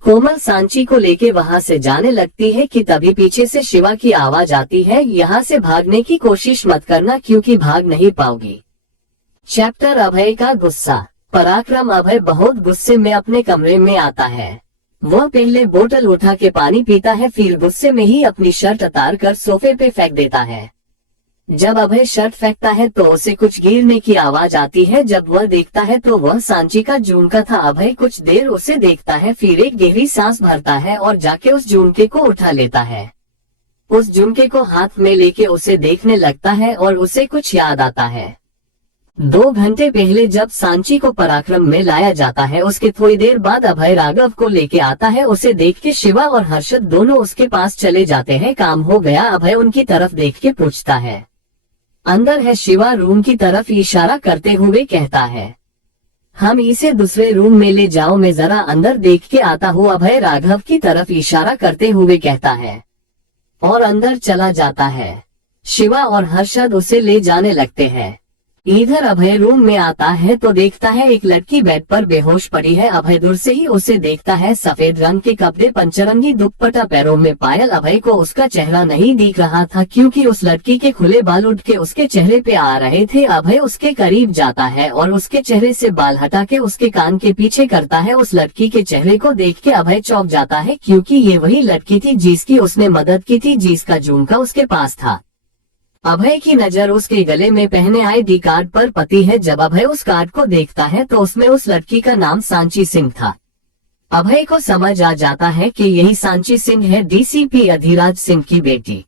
कोमल सांची को लेके वहां से जाने लगती है कि तभी पीछे से शिवा की आवाज आती है, यहाँ से भागने की कोशिश मत करना क्योंकि भाग नहीं पाओगी। चैप्टर अभय का गुस्सा। पराक्रम अभय बहुत गुस्से में अपने कमरे में आता है। वह पहले बोतल उठा के पानी पीता है, फिर गुस्से में ही अपनी शर्ट उतार कर सोफे पे फेंक देता है। जब अभय शर्ट फेंकता है तो उसे कुछ गिरने की आवाज आती है। जब वह देखता है तो वह सांची का झुमका था। अभय कुछ देर उसे देखता है, फिर एक गहरी सांस भरता है और जाके उस झुमके को उठा लेता है। उस झुमके को हाथ में लेके उसे देखने लगता है और उसे कुछ याद आता है। 2 घंटे पहले जब सांची को पराक्रम में लाया जाता है, उसके थोड़ी देर बाद अभय राघव को लेके आता है। उसे देख के शिवा और हर्षद दोनों उसके पास चले जाते हैं। काम हो गया? अभय उनकी तरफ देख के पूछता है। अंदर है, शिवा रूम की तरफ इशारा करते हुए कहता है। हम इसे दूसरे रूम में ले जाओ, मैं जरा अंदर देख के आता हूँ, अभय राघव की तरफ इशारा करते हुए कहता है और अंदर चला जाता है। शिवा और हर्षद उसे ले जाने लगते हैं। इधर अभय रूम में आता है तो देखता है एक लड़की बेड पर बेहोश पड़ी है। अभय दूर से ही उसे देखता है, सफेद रंग के कपड़े, पंचरंगी दुपट्टा, पैरों में पायल। अभय को उसका चेहरा नहीं दिख रहा था क्योंकि उस लड़की के खुले बाल उठ के उसके चेहरे पे आ रहे थे। अभय उसके करीब जाता है और उसके चेहरे से बाल हटा के उसके कान के पीछे करता है। उस लड़की के चेहरे को देख के अभय चौंक जाता है क्योंकि ये वही लड़की थी जिसकी उसने मदद की थी, जिसका झुमका उसके पास था। अभय की नजर उसके गले में पहने आईडी कार्ड पर पड़ी है। जब अभय उस कार्ड को देखता है तो उसमें उस लड़की का नाम सांची सिंह था। अभय को समझ आ जाता है कि यही सांची सिंह है, डीसीपी अधिराज सिंह की बेटी।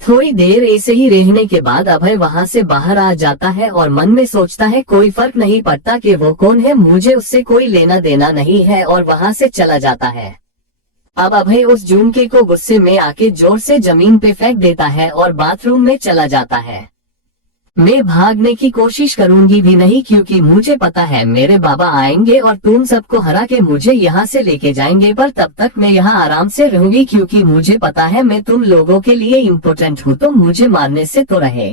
थोड़ी देर ऐसे ही रहने के बाद अभय वहां से बाहर आ जाता है और मन में सोचता है, कोई फर्क नहीं पड़ता कि वो कौन है, मुझे उससे कोई लेना देना नहीं है, और वहां से चला जाता है। अब अभय उस झुमके को गुस्से में आके जोर से जमीन पे फेंक देता है और बाथरूम में चला जाता है। मैं भागने की कोशिश करूंगी भी नहीं क्योंकि मुझे पता है मेरे बाबा आएंगे और तुम सबको हरा के मुझे यहाँ से लेके जाएंगे, पर तब तक मैं यहाँ आराम से रहूंगी क्योंकि मुझे पता है मैं तुम लोगों के लिए इम्पोर्टेंट हूँ, तो मुझे मारने से तो रहे।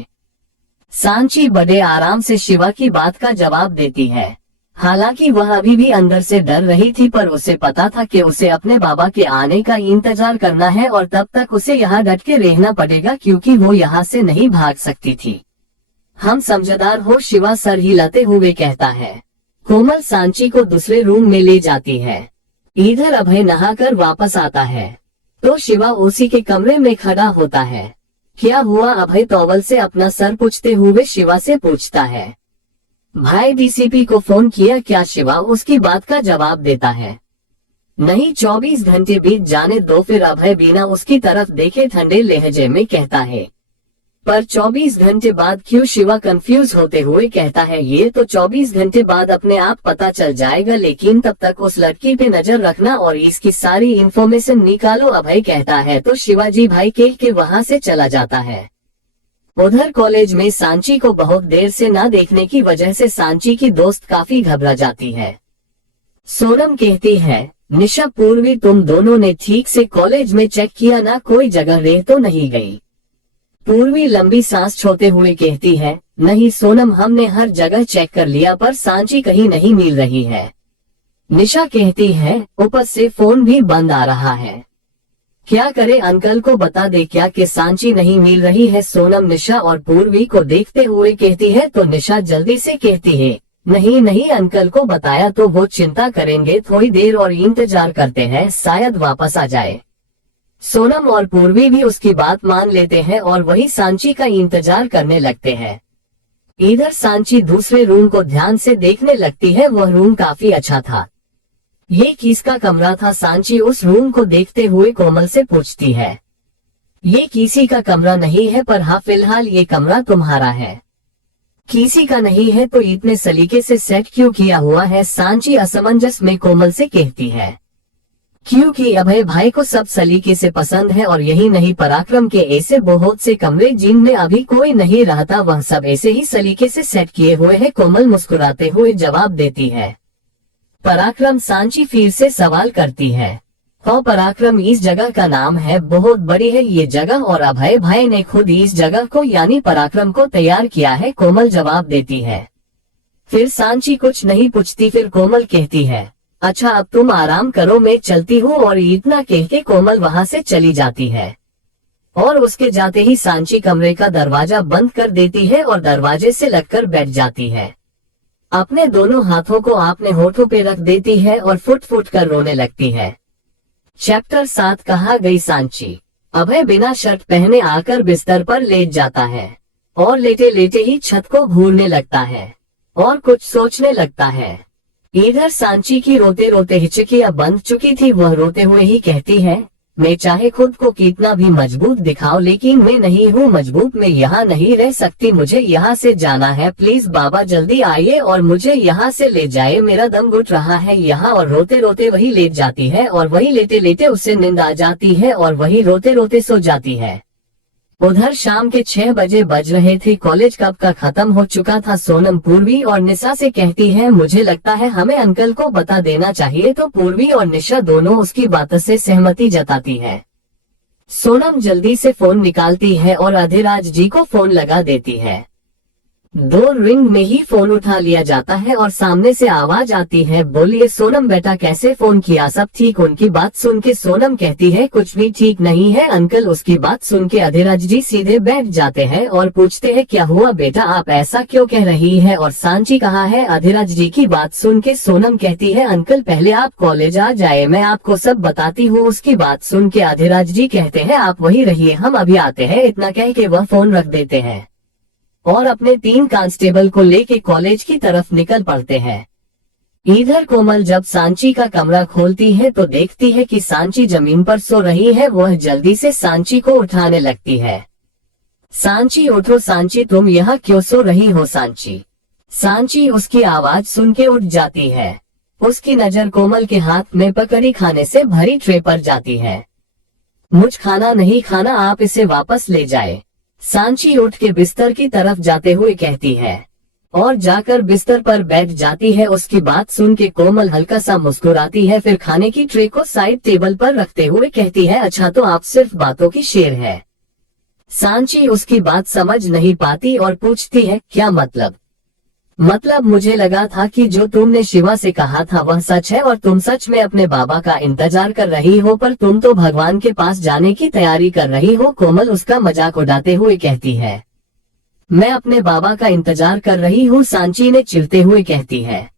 सांची बड़े आराम से शिवा की बात का जवाब देती है। हालांकि वह अभी भी अंदर से डर रही थी, पर उसे पता था कि उसे अपने बाबा के आने का इंतजार करना है और तब तक उसे यहाँ डट के रहना पड़ेगा क्योंकि वो यहाँ से नहीं भाग सकती थी। हम समझदार हो, शिवा सर हिलाते हुए कहता है। कोमल सांची को दूसरे रूम में ले जाती है। इधर अभय नहाकर वापस आता है तो शिवा उसी के कमरे में खड़ा होता है। क्या हुआ? अभय टॉवल से अपना सर पूछते हुए शिवा से पूछता है। भाई डीसीपी को फोन किया क्या? शिवा उसकी बात का जवाब देता है। नहीं, 24 घंटे बीत जाने दो फिर। अभय बिना उसकी तरफ देखे ठंडे लहजे में कहता है। पर 24 घंटे बाद क्यों? शिवा कंफ्यूज होते हुए कहता है। ये तो 24 घंटे बाद अपने आप पता चल जाएगा, लेकिन तब तक उस लड़की पे नजर रखना और इसकी सारी इन्फॉर्मेशन निकालो। अभय कहता है तो शिवाजी भाई के वहां से चला जाता है। उधर कॉलेज में सांची को बहुत देर से ना देखने की वजह से सांची की दोस्त काफी घबरा जाती है। सोनम कहती है, निशा पूर्वी तुम दोनों ने ठीक से कॉलेज में चेक किया ना? कोई जगह रह तो नहीं गई? पूर्वी लंबी सांस छोड़ते हुए कहती है, नहीं सोनम, हमने हर जगह चेक कर लिया पर सांची कहीं नहीं मिल रही है। निशा कहती है, ऊपर से फोन भी बंद आ रहा है। क्या करे? अंकल को बता दे क्या कि सांची नहीं मिल रही है? सोनम निशा और पूर्वी को देखते हुए कहती है। तो निशा जल्दी से कहती है, नहीं नहीं, अंकल को बताया तो वो चिंता करेंगे, थोड़ी देर और इंतजार करते हैं, शायद वापस आ जाए। सोनम और पूर्वी भी उसकी बात मान लेते हैं और वही सांची का इंतजार करने लगते हैं। इधर सांची दूसरे रूम को ध्यान से देखने लगती है। वह रूम काफी अच्छा था। ये किसका कमरा था? सांची उस रूम को देखते हुए कोमल से पूछती है। ये किसी का कमरा नहीं है, पर हाँ फिलहाल ये कमरा तुम्हारा है। किसी का नहीं है तो इतने सलीके से सेट क्यों किया हुआ है? सांची असमंजस में कोमल से कहती है। क्योंकि अभय भाई को सब सलीके से पसंद है और यही नहीं, पराक्रम के ऐसे बहुत से कमरे जिनमें अभी कोई नहीं रहता, वह सब ऐसे ही सलीके से सेट किए हुए हैं। कोमल मुस्कुराते हुए जवाब देती है। पराक्रम? सांची फिर से सवाल करती है। हाँ पराक्रम, इस जगह का नाम है, बहुत बड़ी है ये जगह और अभय भाई ने खुद इस जगह को यानी पराक्रम को तैयार किया है। कोमल जवाब देती है। फिर सांची कुछ नहीं पूछती। फिर कोमल कहती है, अच्छा अब तुम आराम करो, मैं चलती हूँ। और इतना कह के कोमल वहां से चली जाती है और उसके जाते ही सांची कमरे का दरवाजा बंद कर देती है और दरवाजे से लगकर बैठ जाती है। अपने दोनों हाथों को अपने होठों पे रख देती है और फुट फुट कर रोने लगती है। चैप्टर 7 कहा गई सांची। अभय बिना शर्ट पहने आकर बिस्तर पर लेट जाता है और लेटे लेटे ही छत को घूरने लगता है और कुछ सोचने लगता है। इधर सांची की रोते रोते हिचकियां बंध चुकी थी। वह रोते हुए ही कहती है, मैं चाहे खुद को कितना भी मजबूत दिखाऊं, लेकिन मैं नहीं हूँ मजबूत, मैं यहाँ नहीं रह सकती, मुझे यहाँ से जाना है, प्लीज बाबा जल्दी आइए और मुझे यहाँ से ले जाए, मेरा दम घुट रहा है यहाँ। और रोते रोते वही लेट जाती है और वही लेटे लेटे उसे नींद आ जाती है और वही रोते रोते सो जाती है। उधर शाम के 6 बजे बज रहे थे। कॉलेज कब का खत्म हो चुका था। सोनम पूर्वी और निशा से कहती है, मुझे लगता है हमें अंकल को बता देना चाहिए। तो पूर्वी और निशा दोनों उसकी बात से सहमति जताती है। सोनम जल्दी से फोन निकालती है और अधिराज जी को फोन लगा देती है। 2 रिंग में ही फोन उठा लिया जाता है और सामने से आवाज आती है, बोलिए सोनम बेटा, कैसे फोन किया? सब ठीक? उनकी बात सुन के सोनम कहती है, कुछ भी ठीक नहीं है अंकल। उसकी बात सुन के अधिराज जी सीधे बैठ जाते हैं और पूछते हैं, क्या हुआ बेटा, आप ऐसा क्यों कह रही है और सांची कहाँ है? अधिराज जी की बात सुन के सोनम कहती है, अंकल पहले आप कॉलेज आ जाए, मैं आपको सब बताती हूँ। उसकी बात सुन के अधिराज जी कहते हैं, आप वही रहिए, हम अभी आते हैं। इतना कह के वह फोन रख देते हैं और अपने 3 कांस्टेबल को लेके कॉलेज की तरफ निकल पड़ते हैं। इधर कोमल जब सांची का कमरा खोलती है तो देखती है कि सांची जमीन पर सो रही है। वह जल्दी से सांची को उठाने लगती है। सांची उठो, सांची तुम यहाँ क्यों सो रही हो? सांची सांची उसकी आवाज सुन के उठ जाती है। उसकी नजर कोमल के हाथ में पकड़ी खाने से भरी ट्रे पर जाती है। मुझ खाना नहीं खाना, आप इसे वापस ले जाए। सांची उठ के बिस्तर की तरफ जाते हुए कहती है और जाकर बिस्तर पर बैठ जाती है। उसकी बात सुन के कोमल हल्का सा मुस्कुराती है, फिर खाने की ट्रे को साइड टेबल पर रखते हुए कहती है, अच्छा तो आप सिर्फ बातों की शेर है। सांची उसकी बात समझ नहीं पाती और पूछती है, क्या मतलब? मतलब मुझे लगा था कि जो तुमने शिवा से कहा था वह सच है और तुम सच में अपने बाबा का इंतजार कर रही हो, पर तुम तो भगवान के पास जाने की तैयारी कर रही हो। कोमल उसका मजाक उड़ाते हुए कहती है, मैं अपने बाबा का इंतजार कर रही हूँ, सांची ने चिढ़ते हुए कहती है।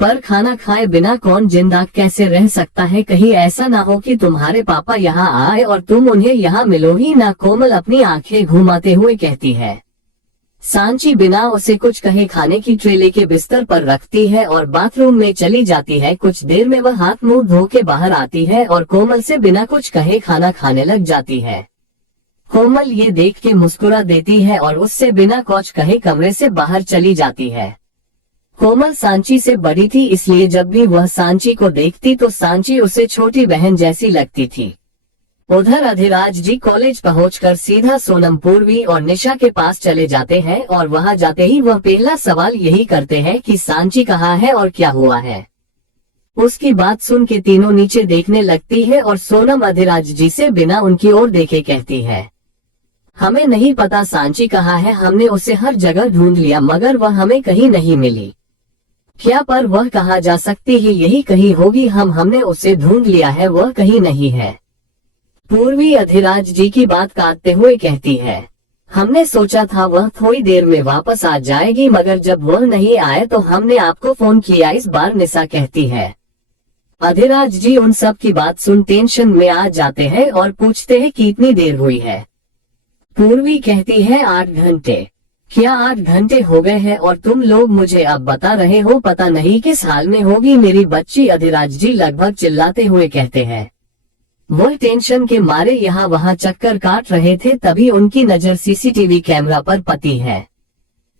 पर खाना खाए बिना कौन जिंदा कैसे रह सकता है, कहीं ऐसा ना हो कि तुम्हारे पापा यहाँ आए और तुम उन्हें यहाँ मिलो ही ना, कोमल अपनी आंखें घुमाते हुए कहती है। सांची बिना उसे कुछ कहे खाने की ट्रे लेके बिस्तर पर रखती है और बाथरूम में चली जाती है। कुछ देर में वह हाथ मुंह धो के बाहर आती है और कोमल से बिना कुछ कहे खाना खाने लग जाती है। कोमल ये देख के मुस्कुरा देती है और उससे बिना कुछ कहे कमरे से बाहर चली जाती है। कोमल सांची से बड़ी थी, इसलिए जब भी वह सांची को देखती तो सांची उसे छोटी बहन जैसी लगती थी। उधर अधिराज जी कॉलेज पहुंचकर सीधा सोनम, पूर्वी और निशा के पास चले जाते हैं और वहां जाते ही वह पहला सवाल यही करते हैं कि सांची कहाँ है और क्या हुआ है। उसकी बात सुन के तीनों नीचे देखने लगती है और सोनम अधिराज जी से बिना उनकी ओर देखे कहती है, हमें नहीं पता सांची कहाँ है, हमने उसे हर जगह ढूंढ लिया मगर वह हमें कहीं नहीं मिली। क्या पर वह कहाँ जा सकती है, यही कहीं होगी, हमने उसे ढूंढ लिया है, वह कहीं नहीं है। पूर्वी अधिराज जी की बात काटते हुए कहती है, हमने सोचा था वह थोड़ी देर में वापस आ जाएगी मगर जब वह नहीं आए तो हमने आपको फोन किया, इस बार निशा कहती है। अधिराज जी उन सब की बात सुन टेंशन में आ जाते हैं और पूछते हैं कि इतनी देर हुई है। पूर्वी कहती है 8 घंटे। क्या 8 घंटे हो गए हैं और तुम लोग मुझे अब बता रहे हो, पता नहीं किस हाल में होगी मेरी बच्ची, अधिराज जी लगभग चिल्लाते हुए कहते हैं। वह टेंशन के मारे यहाँ वहाँ चक्कर काट रहे थे, तभी उनकी नजर सीसीटीवी कैमरा पर पड़ी है।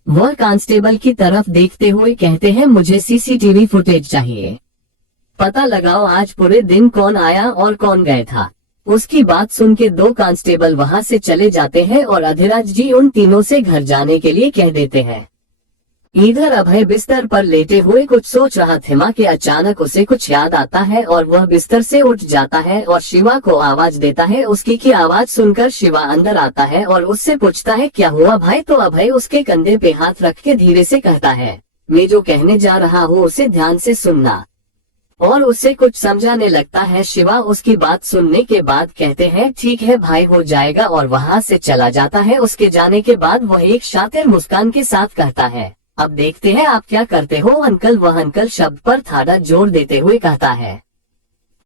वह कांस्टेबल की तरफ देखते हुए कहते हैं, मुझे सीसीटीवी फुटेज चाहिए, पता लगाओ आज पूरे दिन कौन आया और कौन गया था। उसकी बात सुन के 2 कांस्टेबल वहां से चले जाते हैं और अधिराज जी उन तीनों से घर जाने के लिए कह देते हैं। इधर अभय बिस्तर पर लेटे हुए कुछ सोच रहा था कि अचानक उसे कुछ याद आता है और वह बिस्तर से उठ जाता है और शिवा को आवाज देता है। उसकी की आवाज सुनकर शिवा अंदर आता है और उससे पूछता है, क्या हुआ भाई? तो अभय उसके कंधे पे हाथ रख के धीरे से कहता है, मैं जो कहने जा रहा हूँ उसे ध्यान से सुनना, और उसे कुछ समझाने लगता है। शिवा उसकी बात सुनने के बाद कहते हैं, ठीक है भाई, हो जाएगा, और वहां से चला जाता है। उसके जाने के बाद वह एक शातिर मुस्कान के साथ कहता है, अब देखते हैं आप क्या करते हो अंकल। वह अंकल शब्द पर थाड़ा जोड़ देते हुए कहता है।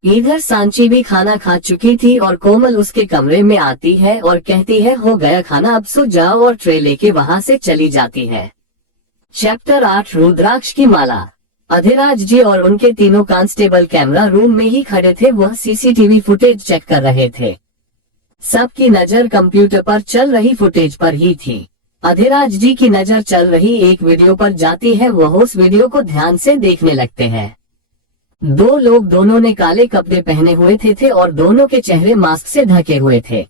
इधर सांची भी खाना खा चुकी थी और कोमल उसके कमरे में आती है और कहती है, हो गया खाना, अब सो जाओ, और ट्रे लेके वहां से चली जाती है। चैप्टर 8 रुद्राक्ष की माला। अधिराज जी और उनके तीनों कांस्टेबल कैमरा रूम में ही खड़े थे, वह सीसीटीवी फुटेज चेक कर रहे थे। सबकी नजर कंप्यूटर पर चल रही फुटेज पर ही थी। अधिराज जी की नजर चल रही एक वीडियो पर जाती है, वह उस वीडियो को ध्यान से देखने लगते हैं। 2 लोग, दोनों ने काले कपड़े पहने हुए थे और दोनों के चेहरे मास्क से ढके हुए थे।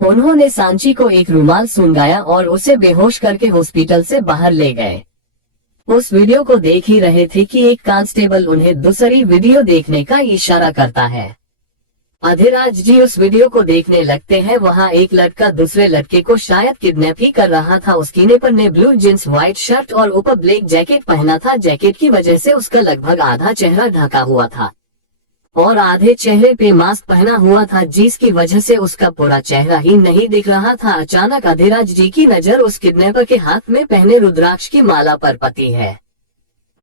उन्होंने सांची को एक रुमाल सूंघाया और उसे बेहोश करके हॉस्पिटल से बाहर ले गए। उस वीडियो को देख ही रहे थे कि एक कांस्टेबल उन्हें दूसरी वीडियो देखने का इशारा करता है। अधिराज जी उस वीडियो को देखने लगते हैं। वहां एक लड़का दूसरे लड़के को शायद किडनैप ही कर रहा था। उसकी नेपर ने ब्लू जींस, व्हाइट शर्ट और ऊपर ब्लैक जैकेट पहना था। जैकेट की वजह से उसका लगभग आधा चेहरा ढका हुआ था और आधे चेहरे पे मास्क पहना हुआ था, जिसकी वजह से उसका पूरा चेहरा ही नहीं दिख रहा था। अचानक अधिराज जी की नजर उस किडनैपर के हाथ में पहने रुद्राक्ष की माला पर पड़ती है।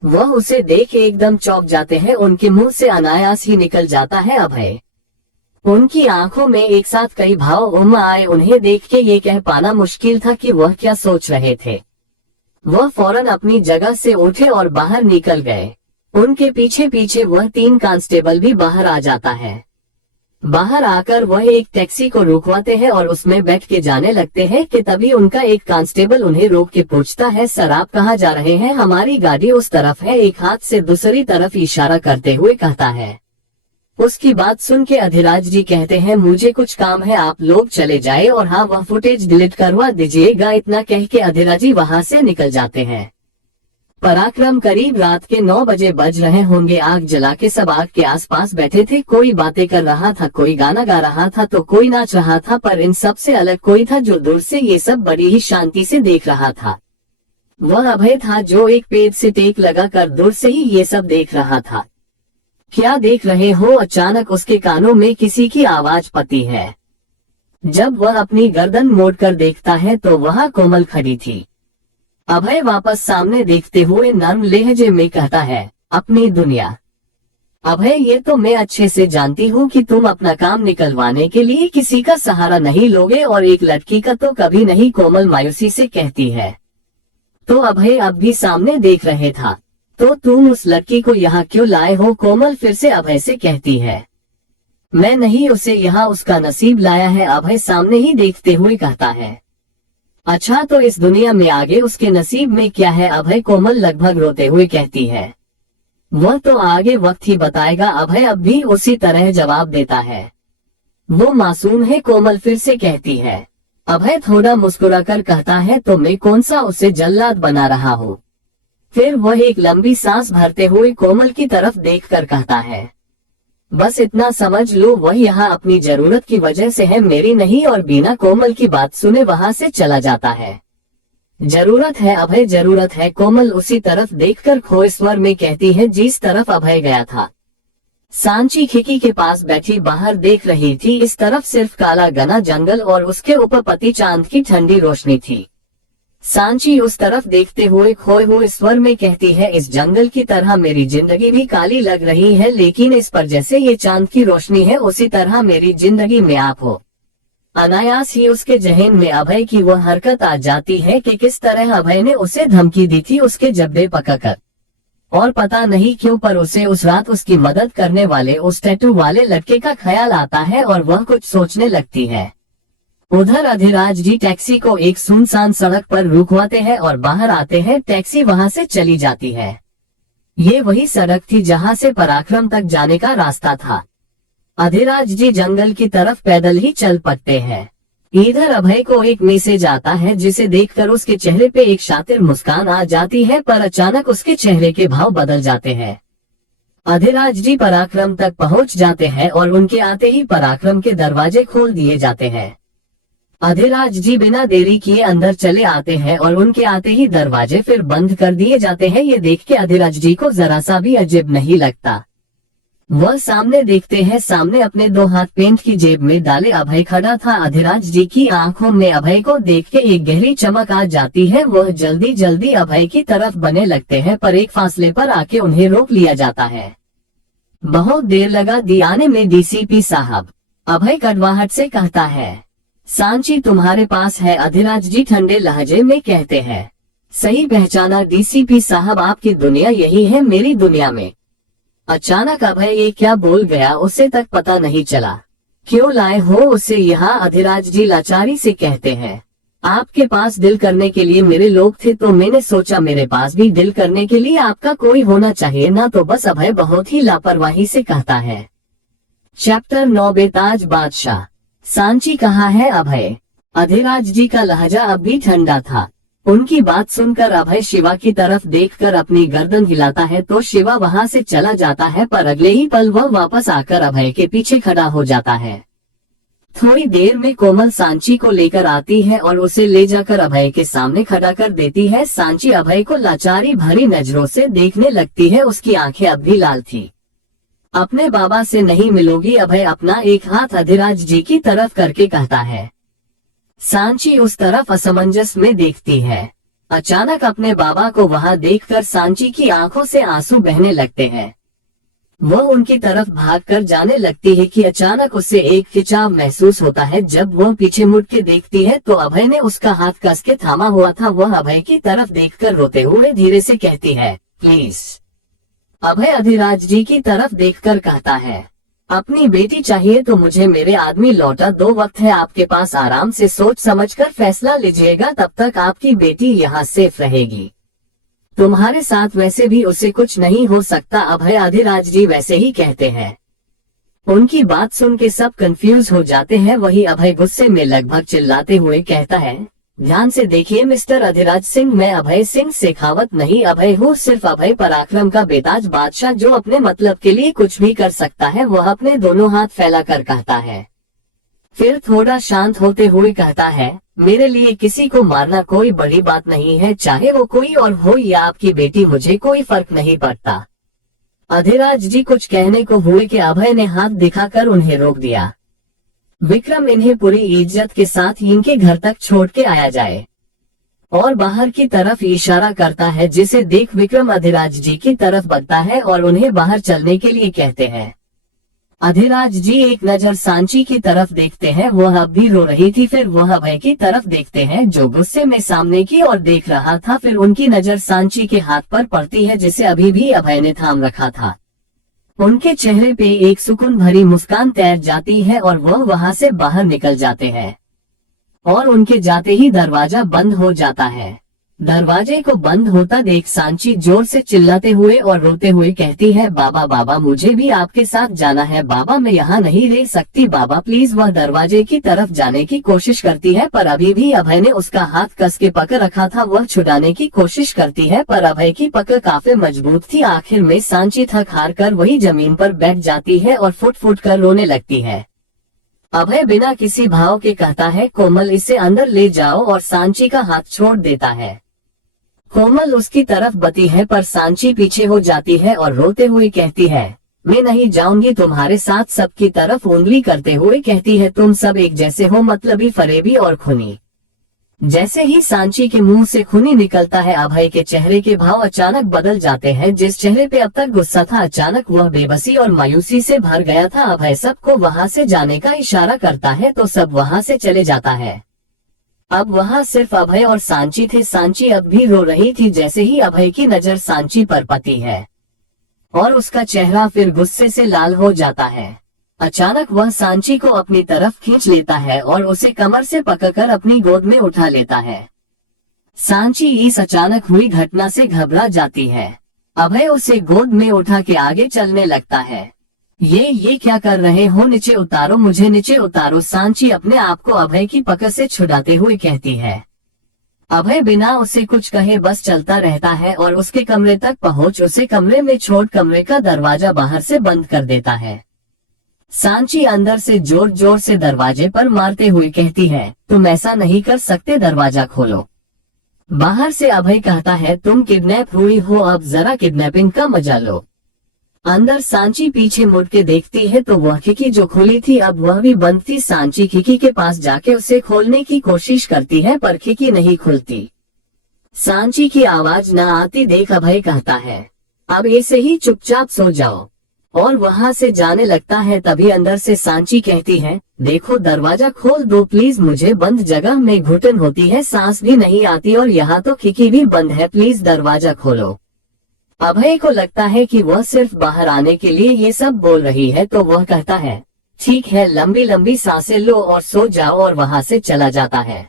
वह उसे देख एकदम चौंक जाते हैं। उनके मुंह से अनायास ही निकल जाता है अभय। उनकी आंखों में एक साथ कई भाव उमड़ आए। उन्हें देख के ये कह पाना मुश्किल था कि वह क्या सोच रहे थे। वह फौरन अपनी जगह से उठे और बाहर निकल गए। उनके पीछे पीछे वह 3 कांस्टेबल भी बाहर आ जाता है। बाहर आकर वह एक टैक्सी को रुकवाते हैं और उसमें बैठ के जाने लगते हैं कि तभी उनका एक कांस्टेबल उन्हें रोक के पूछता है, सर आप कहाँ जा रहे हैं? हमारी गाड़ी उस तरफ है, एक हाथ से दूसरी तरफ इशारा करते हुए कहता है। उसकी बात सुन के अधिराज जी कहते हैं, मुझे कुछ काम है, आप लोग चले जाए और हाँ वह फुटेज डिलीट करवा दीजिएगा। इतना कह के अधिराज जी वहां से निकल जाते हैं। पराक्रम करीब रात के 9 बजे बज रहे होंगे। आग जला के सब आग के आसपास बैठे थे। कोई बातें कर रहा था, कोई गाना गा रहा था, तो कोई नाच रहा था, पर इन सब से अलग कोई था जो दूर से ये सब बड़ी ही शांति से देख रहा था। वह अभय था जो एक पेड़ से टेक लगाकर दूर से ही ये सब देख रहा था। क्या देख रहे हो? अचानक उसके कानों में किसी की आवाज पड़ती है। जब वह अपनी गर्दन मोड़कर देखता है तो वहां कोमल खड़ी थी। अभय वापस सामने देखते हुए नर्म लहजे में कहता है, अपनी दुनिया। अभय, ये तो मैं अच्छे से जानती हूँ कि तुम अपना काम निकलवाने के लिए किसी का सहारा नहीं लोगे और एक लड़की का तो कभी नहीं, कोमल मायूसी से कहती है। तो अभय अब भी सामने देख रहे था। तो तुम उस लड़की को यहाँ क्यों लाए हो? कोमल फिर से अभय से कहती है। मैं नहीं, उसे यहाँ उसका नसीब लाया है, अभय सामने ही देखते हुए कहता है। अच्छा, तो इस दुनिया में आगे उसके नसीब में क्या है? अभय, कोमल लगभग रोते हुए कहती है। वह तो आगे वक्त ही बताएगा, अभय अब भी उसी तरह जवाब देता है। वो मासूम है, कोमल फिर से कहती है। अभय थोड़ा मुस्कुराकर कहता है, तो मैं कौन सा उसे जल्लाद बना रहा हूँ? फिर वह एक लंबी सांस भरते हुए कोमल की तरफ देखकर कहता है, बस इतना समझ लो, वह यहाँ अपनी जरूरत की वजह से है, मेरी नहीं। और बिना कोमल की बात सुने वहां से चला जाता है। जरूरत है अभय, जरूरत है, कोमल उसी तरफ देखकर खोए स्वर में कहती है जिस तरफ अभय गया था। सांची खिड़की के पास बैठी बाहर देख रही थी। इस तरफ सिर्फ काला घना जंगल और उसके ऊपर पति चांद की ठंडी रोशनी थी। सांची उस तरफ देखते हुए खोए हुए स्वर में कहती है, इस जंगल की तरह मेरी जिंदगी भी काली लग रही है, लेकिन इस पर जैसे ये चांद की रोशनी है उसी तरह मेरी जिंदगी में आप हो। अनायास ही उसके जहन में अभय की वह हरकत आ जाती है कि किस तरह अभय ने उसे धमकी दी थी उसके जब्बे पकड़कर। और पता नहीं क्यों पर उसे उस रात उसकी मदद करने वाले उस टैटू वाले लड़के का ख्याल आता है और वह कुछ सोचने लगती है। उधर अधिराज जी टैक्सी को एक सुनसान सड़क पर रुकवाते हैं और बाहर आते हैं। टैक्सी वहां से चली जाती है। ये वही सड़क थी जहां से पराक्रम तक जाने का रास्ता था। अधिराज जी जंगल की तरफ पैदल ही चल पड़ते हैं। इधर अभय को एक मैसेज आता है जिसे देखकर उसके चेहरे पे एक शातिर मुस्कान आ जाती है, पर अचानक उसके चेहरे के भाव बदल जाते हैं। अधिराज जी पराक्रम तक पहुंच जाते हैं और उनके आते ही पराक्रम के दरवाजे खोल दिए जाते हैं। अधिराज जी बिना देरी किए अंदर चले आते हैं और उनके आते ही दरवाजे फिर बंद कर दिए जाते हैं। ये देख के अधिराज जी को जरा सा भी अजीब नहीं लगता। वह सामने देखते हैं, सामने अपने 2 हाथ पेंट की जेब में डाले अभय खड़ा था। अधिराज जी की आंखों में अभय को देख के एक गहरी चमक आ जाती है। वह जल्दी जल्दी अभय की तरफ बढ़ने लगते हैं, पर एक फासले पर आके उन्हें रोक लिया जाता है। बहुत देर लगा दी आने में डीसीपी साहब, अभय कड़वाहट से कहता है। सांची तुम्हारे पास है, अधिराज जी ठंडे लहजे में कहते हैं। सही पहचाना डीसीपी साहब, आपकी दुनिया यही है मेरी दुनिया में। अचानक अभय ये क्या बोल गया उसे तक पता नहीं चला। क्यों लाए हो उसे यहाँ? अधिराज जी लाचारी से कहते हैं। आपके पास दिल करने के लिए मेरे लोग थे, तो मैंने सोचा मेरे पास भी दिल करने के लिए आपका कोई होना चाहिए ना, तो बस। अभय बहुत ही लापरवाही से कहता है। चैप्टर 9 बेताज बादशाह। सांची कहाँ है अभय? अधिराज जी का लहजा अब भी ठंडा था। उनकी बात सुनकर अभय शिवा की तरफ देखकर अपनी गर्दन हिलाता है तो शिवा वहां से चला जाता है, पर अगले ही पल वह वापस आकर अभय के पीछे खड़ा हो जाता है। थोड़ी देर में कोमल सांची को लेकर आती है और उसे ले जाकर अभय के सामने खड़ा कर देती है। सांची अभय को लाचारी भरी नजरों से देखने लगती है। उसकी आंखें अब भी लाल थी। अपने बाबा से नहीं मिलोगी? अभय अपना एक हाथ अधिराज जी की तरफ करके कहता है। सांची उस तरफ असमंजस में देखती है। अचानक अपने बाबा को वहां देखकर सांची की आंखों से आंसू बहने लगते हैं। वह उनकी तरफ भागकर जाने लगती है कि अचानक उसे एक खिंचाव महसूस होता है। जब वह पीछे मुड़ के देखती है तो अभय ने उसका हाथ कस के थामा हुआ था। वह अभय की तरफ देखकर रोते हुए धीरे से कहती है, प्लीज। अभय अधिराज जी की तरफ देखकर कहता है, अपनी बेटी चाहिए तो मुझे मेरे आदमी लौटा दो। वक्त है आपके पास, आराम से सोच समझकर फैसला लीजिएगा, तब तक आपकी बेटी यहाँ सेफ रहेगी। तुम्हारे साथ वैसे भी उसे कुछ नहीं हो सकता। अभय अधिराज जी वैसे ही कहते हैं। उनकी बात सुन के सब कंफ्यूज हो जाते हैं। वही अभय गुस्से में लगभग चिल्लाते हुए कहता है, ध्यान से देखिए मिस्टर अधिराज सिंह, मैं अभय सिंह शेखावत नहीं अभय हूँ, सिर्फ अभय पराक्रम का बेताज बादशाह जो अपने मतलब के लिए कुछ भी कर सकता है। वह अपने दोनों हाथ फैलाकर कहता है। फिर थोड़ा शांत होते हुए कहता है, मेरे लिए किसी को मारना कोई बड़ी बात नहीं है, चाहे वो कोई और हो या आपकी बेटी, मुझे कोई फर्क नहीं पड़ता। अधिराज जी कुछ कहने को हुए कि अभय ने हाथ दिखाकर उन्हें रोक दिया। विक्रम, इन्हें पूरी इज्जत के साथ इनके घर तक छोड़ के आया जाए। और बाहर की तरफ इशारा करता है, जिसे देख विक्रम अधिराज जी की तरफ बढ़ता है और उन्हें बाहर चलने के लिए कहते हैं। अधिराज जी एक नजर सांची की तरफ देखते हैं, वह अब भी रो रही थी। फिर वह अभय की तरफ देखते हैं जो गुस्से में सामने की ओर देख रहा था। फिर उनकी नजर सांची के हाथ पर पड़ती है जिसे अभी भी अभय ने थाम रखा था। उनके चेहरे पे एक सुकून भरी मुस्कान तैर जाती है और वह वहां से बाहर निकल जाते हैं और उनके जाते ही दरवाजा बंद हो जाता है। दरवाजे को बंद होता देख सांची जोर से चिल्लाते हुए और रोते हुए कहती है, बाबा बाबा मुझे भी आपके साथ जाना है, बाबा मैं यहाँ नहीं रह सकती, बाबा प्लीज। वह दरवाजे की तरफ जाने की कोशिश करती है पर अभी भी अभय ने उसका हाथ कस के पकड़ रखा था। वह छुड़ाने की कोशिश करती है पर अभय की पकड़ काफी मजबूत थी। आखिर में सांची थक हार कर वही जमीन पर बैठ जाती है और फुट फुट कर रोने लगती है। अभय बिना किसी भाव के कहता है, कोमल इसे अंदर ले जाओ, और सांची का हाथ छोड़ देता है। कोमल उसकी तरफ बढ़ती है पर सांची पीछे हो जाती है और रोते हुए कहती है, मैं नहीं जाऊंगी तुम्हारे साथ। सबकी तरफ उंगली करते हुए कहती है, तुम सब एक जैसे हो, मतलबी, फरेबी और खूनी। जैसे ही सांची के मुंह से खूनी निकलता है अभय के चेहरे के भाव अचानक बदल जाते हैं। जिस चेहरे पे अब तक गुस्सा था अचानक वह बेबसी और मायूसी से भर गया था। अभय सबको वहां से जाने का इशारा करता है तो सब वहां से चले जाता है। अब वहां सिर्फ अभय और सांची थे। सांची अब भी रो रही थी। जैसे ही अभय की नजर सांची पर पड़ती है और उसका चेहरा फिर गुस्से से लाल हो जाता है। अचानक वह सांची को अपनी तरफ खींच लेता है और उसे कमर से पकड़कर अपनी गोद में उठा लेता है। सांची इस अचानक हुई घटना से घबरा जाती है। अभय उसे गोद में उठा के आगे चलने लगता है। ये क्या कर रहे हो, नीचे उतारो, मुझे नीचे उतारो, सांची अपने आप को अभय की पकड़ से छुड़ाते हुए कहती है। अभय बिना उसे कुछ कहे बस चलता रहता है और उसके कमरे तक पहुंच उसे कमरे में छोड़ कमरे का दरवाजा बाहर से बंद कर देता है। सांची अंदर से जोर जोर से दरवाजे पर मारते हुए कहती है, तुम ऐसा नहीं कर सकते, दरवाजा खोलो। बाहर से अभय कहता है, तुम किडनैप हुई हो, अब जरा किडनैपिंग का मजा लो। अंदर सांची पीछे मुड़ के देखती है तो वह खिड़की जो खुली थी अब वह भी बंद थी। सांची खिड़की के पास जाके उसे खोलने की कोशिश करती है पर खिड़की नहीं खुलती। सांची की आवाज न आती देख अभय कहता है, अब ऐसे ही चुपचाप सो जाओ, और वहां से जाने लगता है। तभी अंदर से सांची कहती है, देखो दरवाजा खोल दो प्लीज, मुझे बंद जगह में घुटन होती है, सांस भी नहीं आती और यहाँ तो खिड़की भी बंद है, प्लीज दरवाजा खोलो। अभय को लगता है कि वह सिर्फ बाहर आने के लिए ये सब बोल रही है तो वह कहता है, ठीक है, लंबी लंबी सांसें लो और सो जाओ, और वहां से चला जाता है।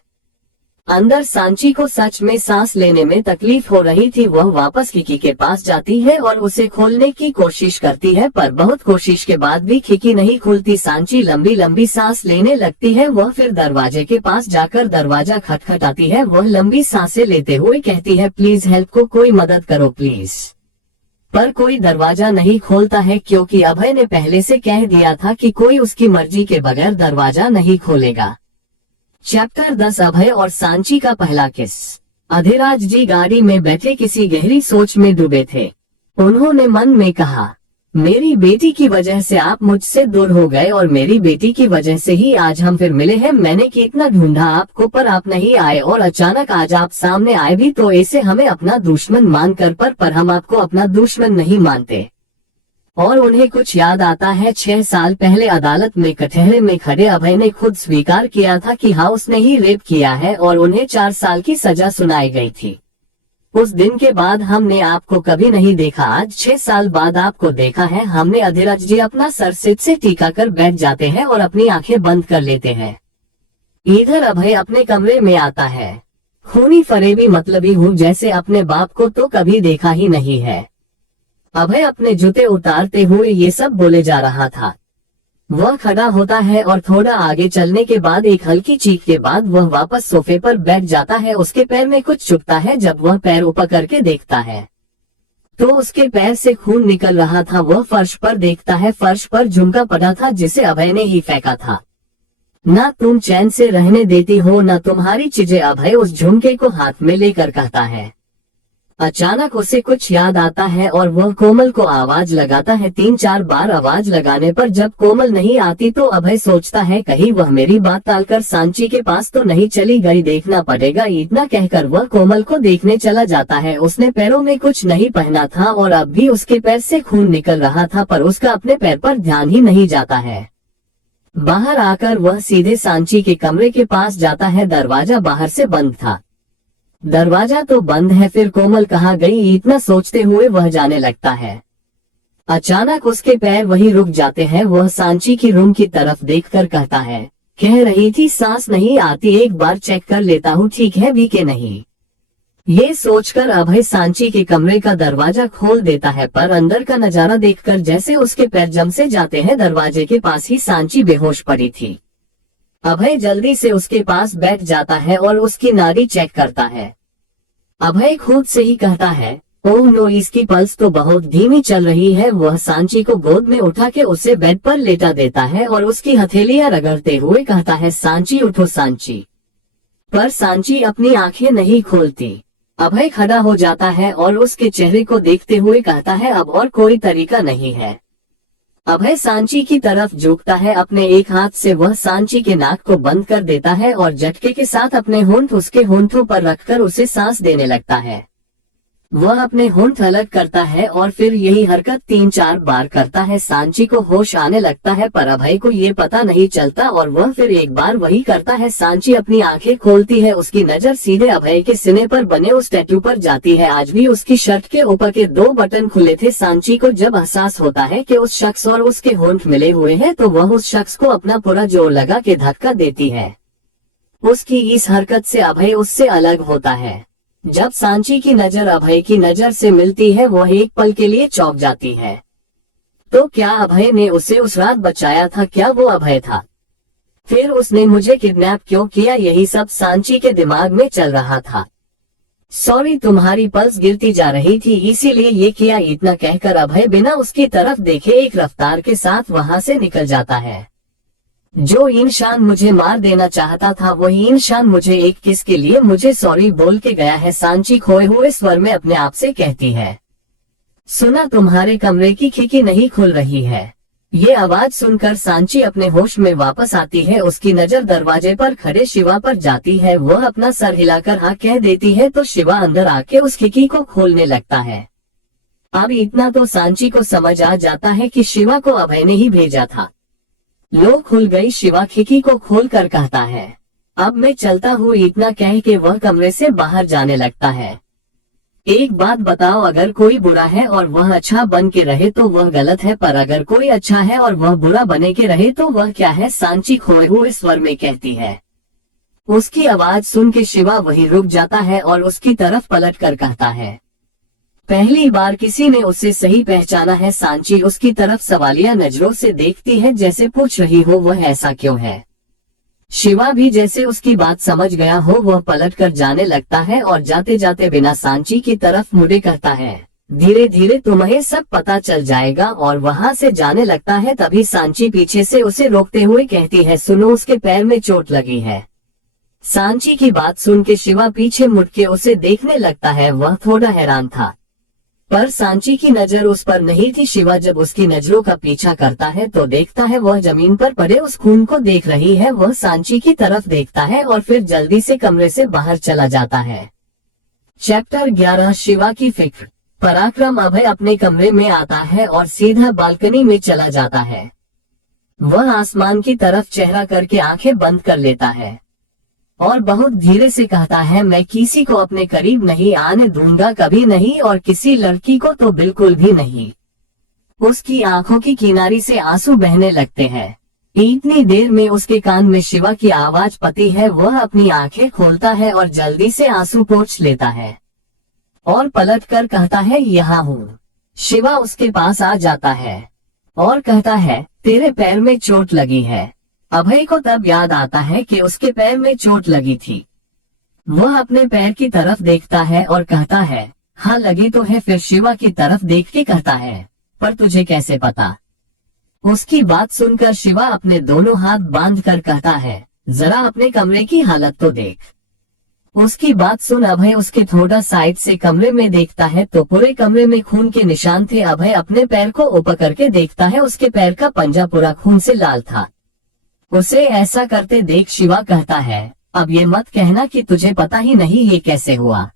अंदर सांची को सच में सांस लेने में तकलीफ हो रही थी। वह वापस खिड़की के पास जाती है और उसे खोलने की कोशिश करती है पर बहुत कोशिश के बाद भी खिड़की नहीं खुलती। सांची लंबी लंबी सांस लेने लगती है। वह फिर दरवाजे के पास जाकर दरवाजा खटखटाती है। वह लंबी सांसें लेते हुए कहती है, प्लीज हेल्प को कोई मदद करो प्लीज। पर कोई दरवाजा नहीं खोलता है क्योंकि अभय ने पहले से कह दिया था कि कोई उसकी मर्जी के बगैर दरवाजा नहीं खोलेगा। चैप्टर 10 अभय और सांची का पहला किस। अधिराज जी गाड़ी में बैठे किसी गहरी सोच में डूबे थे। उन्होंने मन में कहा, मेरी बेटी की वजह से आप मुझसे दूर हो गए और मेरी बेटी की वजह से ही आज हम फिर मिले हैं। मैंने कितना ढूंढा आपको पर आप नहीं आए और अचानक आज आप सामने आए भी तो ऐसे हमें अपना दुश्मन मानकर पर हम आपको अपना दुश्मन नहीं मानते। और उन्हें कुछ याद आता है 6 साल पहले अदालत में कटहरे में खड़े अभय ने खुद स्वीकार किया था कि हाँ उसने ही रेप किया है और उन्हें 4 साल की सजा सुनाई गई थी। उस दिन के बाद हमने आपको कभी नहीं देखा। आज 6 साल बाद आपको देखा है हमने। अधिराज जी अपना सर सिर से टीका कर बैठ जाते हैं और अपनी आंखें बंद कर लेते हैं। इधर अभय अपने कमरे में आता है। खूनी फरेबी मतलबी हूँ जैसे अपने बाप को तो कभी देखा ही नहीं है। अभय अपने जूते उतारते हुए ये सब बोले जा रहा था। वह खड़ा होता है और थोड़ा आगे चलने के बाद एक हल्की चीख के बाद वह वापस सोफे पर बैठ जाता है। उसके पैर में कुछ चुभता है। जब वह पैर ऊपर करके देखता है तो उसके पैर से खून निकल रहा था। वह फर्श पर देखता है, फर्श पर झुमका पड़ा था जिसे अभय ने ही फेंका था। ना तुम चैन से रहने देती हो ना तुम्हारी चीजें। अभय उस झुमके को हाथ में लेकर कहता है। अचानक उसे कुछ याद आता है और वह कोमल को आवाज लगाता है। 3-4 बार आवाज लगाने पर जब कोमल नहीं आती तो अभय सोचता है कहीं वह मेरी बात टालकर सांची के पास तो नहीं चली गई, देखना पड़ेगा। इतना कहकर वह कोमल को देखने चला जाता है। उसने पैरों में कुछ नहीं पहना था और अब भी उसके पैर से खून निकल रहा था, पर उसका अपने पैर पर ध्यान ही नहीं जाता है। बाहर आकर वह सीधे सांची के कमरे के पास जाता है। दरवाजा बाहर से बंद था। दरवाजा तो बंद है, फिर कोमल कहाँ गई, इतना सोचते हुए वह जाने लगता है। अचानक उसके पैर वहीं रुक जाते हैं। वह सांची की रूम की तरफ देखकर कहता है, कह रही थी सांस नहीं आती, एक बार चेक कर लेता हूँ ठीक है भी कि नहीं। ये सोचकर अभय सांची के कमरे का दरवाजा खोल देता है, पर अंदर का नजारा देखकर जैसे उसके पैर जम से जाते हैं। दरवाजे के पास ही सांची बेहोश पड़ी थी। अभय जल्दी से उसके पास बैठ जाता है और उसकी नाड़ी चेक करता है। अभय खुद से ही कहता है, ओह नो, इसकी पल्स तो बहुत धीमी चल रही है। वह सांची को गोद में उठा के उसे बेड पर लेटा देता है और उसकी हथेलियां रगड़ते हुए कहता है, सांची उठो सांची। पर सांची अपनी आंखें नहीं खोलती। अभय खड़ा हो जाता है और उसके चेहरे को देखते हुए कहता है, अब और कोई तरीका नहीं है। अभय सांची की तरफ झुकता है। अपने एक हाथ से वह सांची के नाक को बंद कर देता है और झटके के साथ अपने होंठ उसके होंठों पर रखकर उसे सांस देने लगता है। वह अपने होंठ अलग करता है और फिर यही हरकत 3-4 बार करता है। सांची को होश आने लगता है, पर अभय को ये पता नहीं चलता और वह फिर एक बार वही करता है। सांची अपनी आंखें खोलती है। उसकी नजर सीधे अभय के सीने पर बने उस टैटू पर जाती है। आज भी उसकी शर्ट के ऊपर के 2 बटन खुले थे। सांची को जब एहसास होता है कि उस शख्स और उसके होंठ मिले हुए हैं तो वह उस शख्स को अपना पूरा जोर लगा के धक्का देती है। उसकी इस हरकत से अभय उससे अलग होता है। जब सांची की नजर अभय की नजर से मिलती है वह एक पल के लिए चौंक जाती है। तो क्या अभय ने उसे उस रात बचाया था? क्या वो अभय था? फिर उसने मुझे किडनैप क्यों किया? यही सब सांची के दिमाग में चल रहा था। सॉरी, तुम्हारी पल्स गिरती जा रही थी इसीलिए ये किया। इतना कहकर अभय बिना उसकी तरफ देखे एक रफ्तार के साथ वहां से निकल जाता है। जो इंसान मुझे मार देना चाहता था वही इंसान मुझे एक किस के लिए मुझे सॉरी बोल के गया है, सांची खोए हुए स्वर में अपने आप से कहती है। सुना, तुम्हारे कमरे की खिड़की नहीं खुल रही है। ये आवाज सुनकर सांची अपने होश में वापस आती है। उसकी नजर दरवाजे पर खड़े शिवा पर जाती है। वह अपना सर हिलाकर हाँ कह देती है तो शिवा अंदर आके उस खिड़की को खोलने लगता है। अब इतना तो सांची को समझ आ जाता है कि शिवा को अभय ने ही भेजा था। लो खुल गई। शिवा खिड़की को खोल कर कहता है, अब मैं चलता हूँ। इतना कह के वह कमरे से बाहर जाने लगता है। एक बात बताओ, अगर कोई बुरा है और वह अच्छा बन के रहे तो वह गलत है, पर अगर कोई अच्छा है और वह बुरा बने के रहे तो वह क्या है? सांची खोए हुए स्वर में कहती है। उसकी आवाज सुन के शिवा वहीं रुक जाता है और उसकी तरफ पलट कर कहता है, पहली बार किसी ने उसे सही पहचाना है। सांची उसकी तरफ सवालिया नजरों से देखती है जैसे पूछ रही हो वह ऐसा क्यों है। शिवा भी जैसे उसकी बात समझ गया हो वह पलट कर जाने लगता है और जाते जाते बिना सांची की तरफ मुड़े कहता है, धीरे धीरे तुम्हें सब पता चल जाएगा। और वहां से जाने लगता है। तभी सांची पीछे से उसे रोकते हुए कहती है, सुनो, उसके पैर में चोट लगी है। सांची की बात सुन के शिवा पीछे मुड़ के उसे देखने लगता है। वह थोड़ा हैरान था, पर सांची की नजर उस पर नहीं थी। शिवा जब उसकी नजरों का पीछा करता है तो देखता है वह जमीन पर पड़े उस खून को देख रही है। वह सांची की तरफ देखता है और फिर जल्दी से कमरे से बाहर चला जाता है। चैप्टर 11 शिवा की फिक्र। पराक्रम। अभय अपने कमरे में आता है और सीधा बालकनी में चला जाता है। वह आसमान की तरफ चेहरा करके आंखें बंद कर लेता है और बहुत धीरे से कहता है, मैं किसी को अपने करीब नहीं आने दूंगा, कभी नहीं, और किसी लड़की को तो बिल्कुल भी नहीं। उसकी आंखों की किनारी से आंसू बहने लगते हैं। इतनी देर में उसके कान में शिवा की आवाज पती है। वह अपनी आंखें खोलता है और जल्दी से आंसू पोंछ लेता है और पलट कर कहता है, यहाँ हूँ। शिवा उसके पास आ जाता है और कहता है, तेरे पैर में चोट लगी है। अभय को तब याद आता है कि उसके पैर में चोट लगी थी। वह अपने पैर की तरफ देखता है और कहता है, हाँ लगी तो है। फिर शिवा की तरफ देख के कहता है, पर तुझे कैसे पता? उसकी बात सुनकर शिवा अपने दोनों हाथ बांध कर कहता है, जरा अपने कमरे की हालत तो देख। उसकी बात सुन अभय उसके थोड़ा साइड से कमरे में देखता है तो पूरे कमरे में खून के निशान थे। अभय अपने पैर को ऊपर करके देखता है, उसके पैर का पंजा पूरा खून से लाल था। उसे ऐसा करते देख शिवा कहता है, अब ये मत कहना कि तुझे पता ही नहीं ये कैसे हुआ।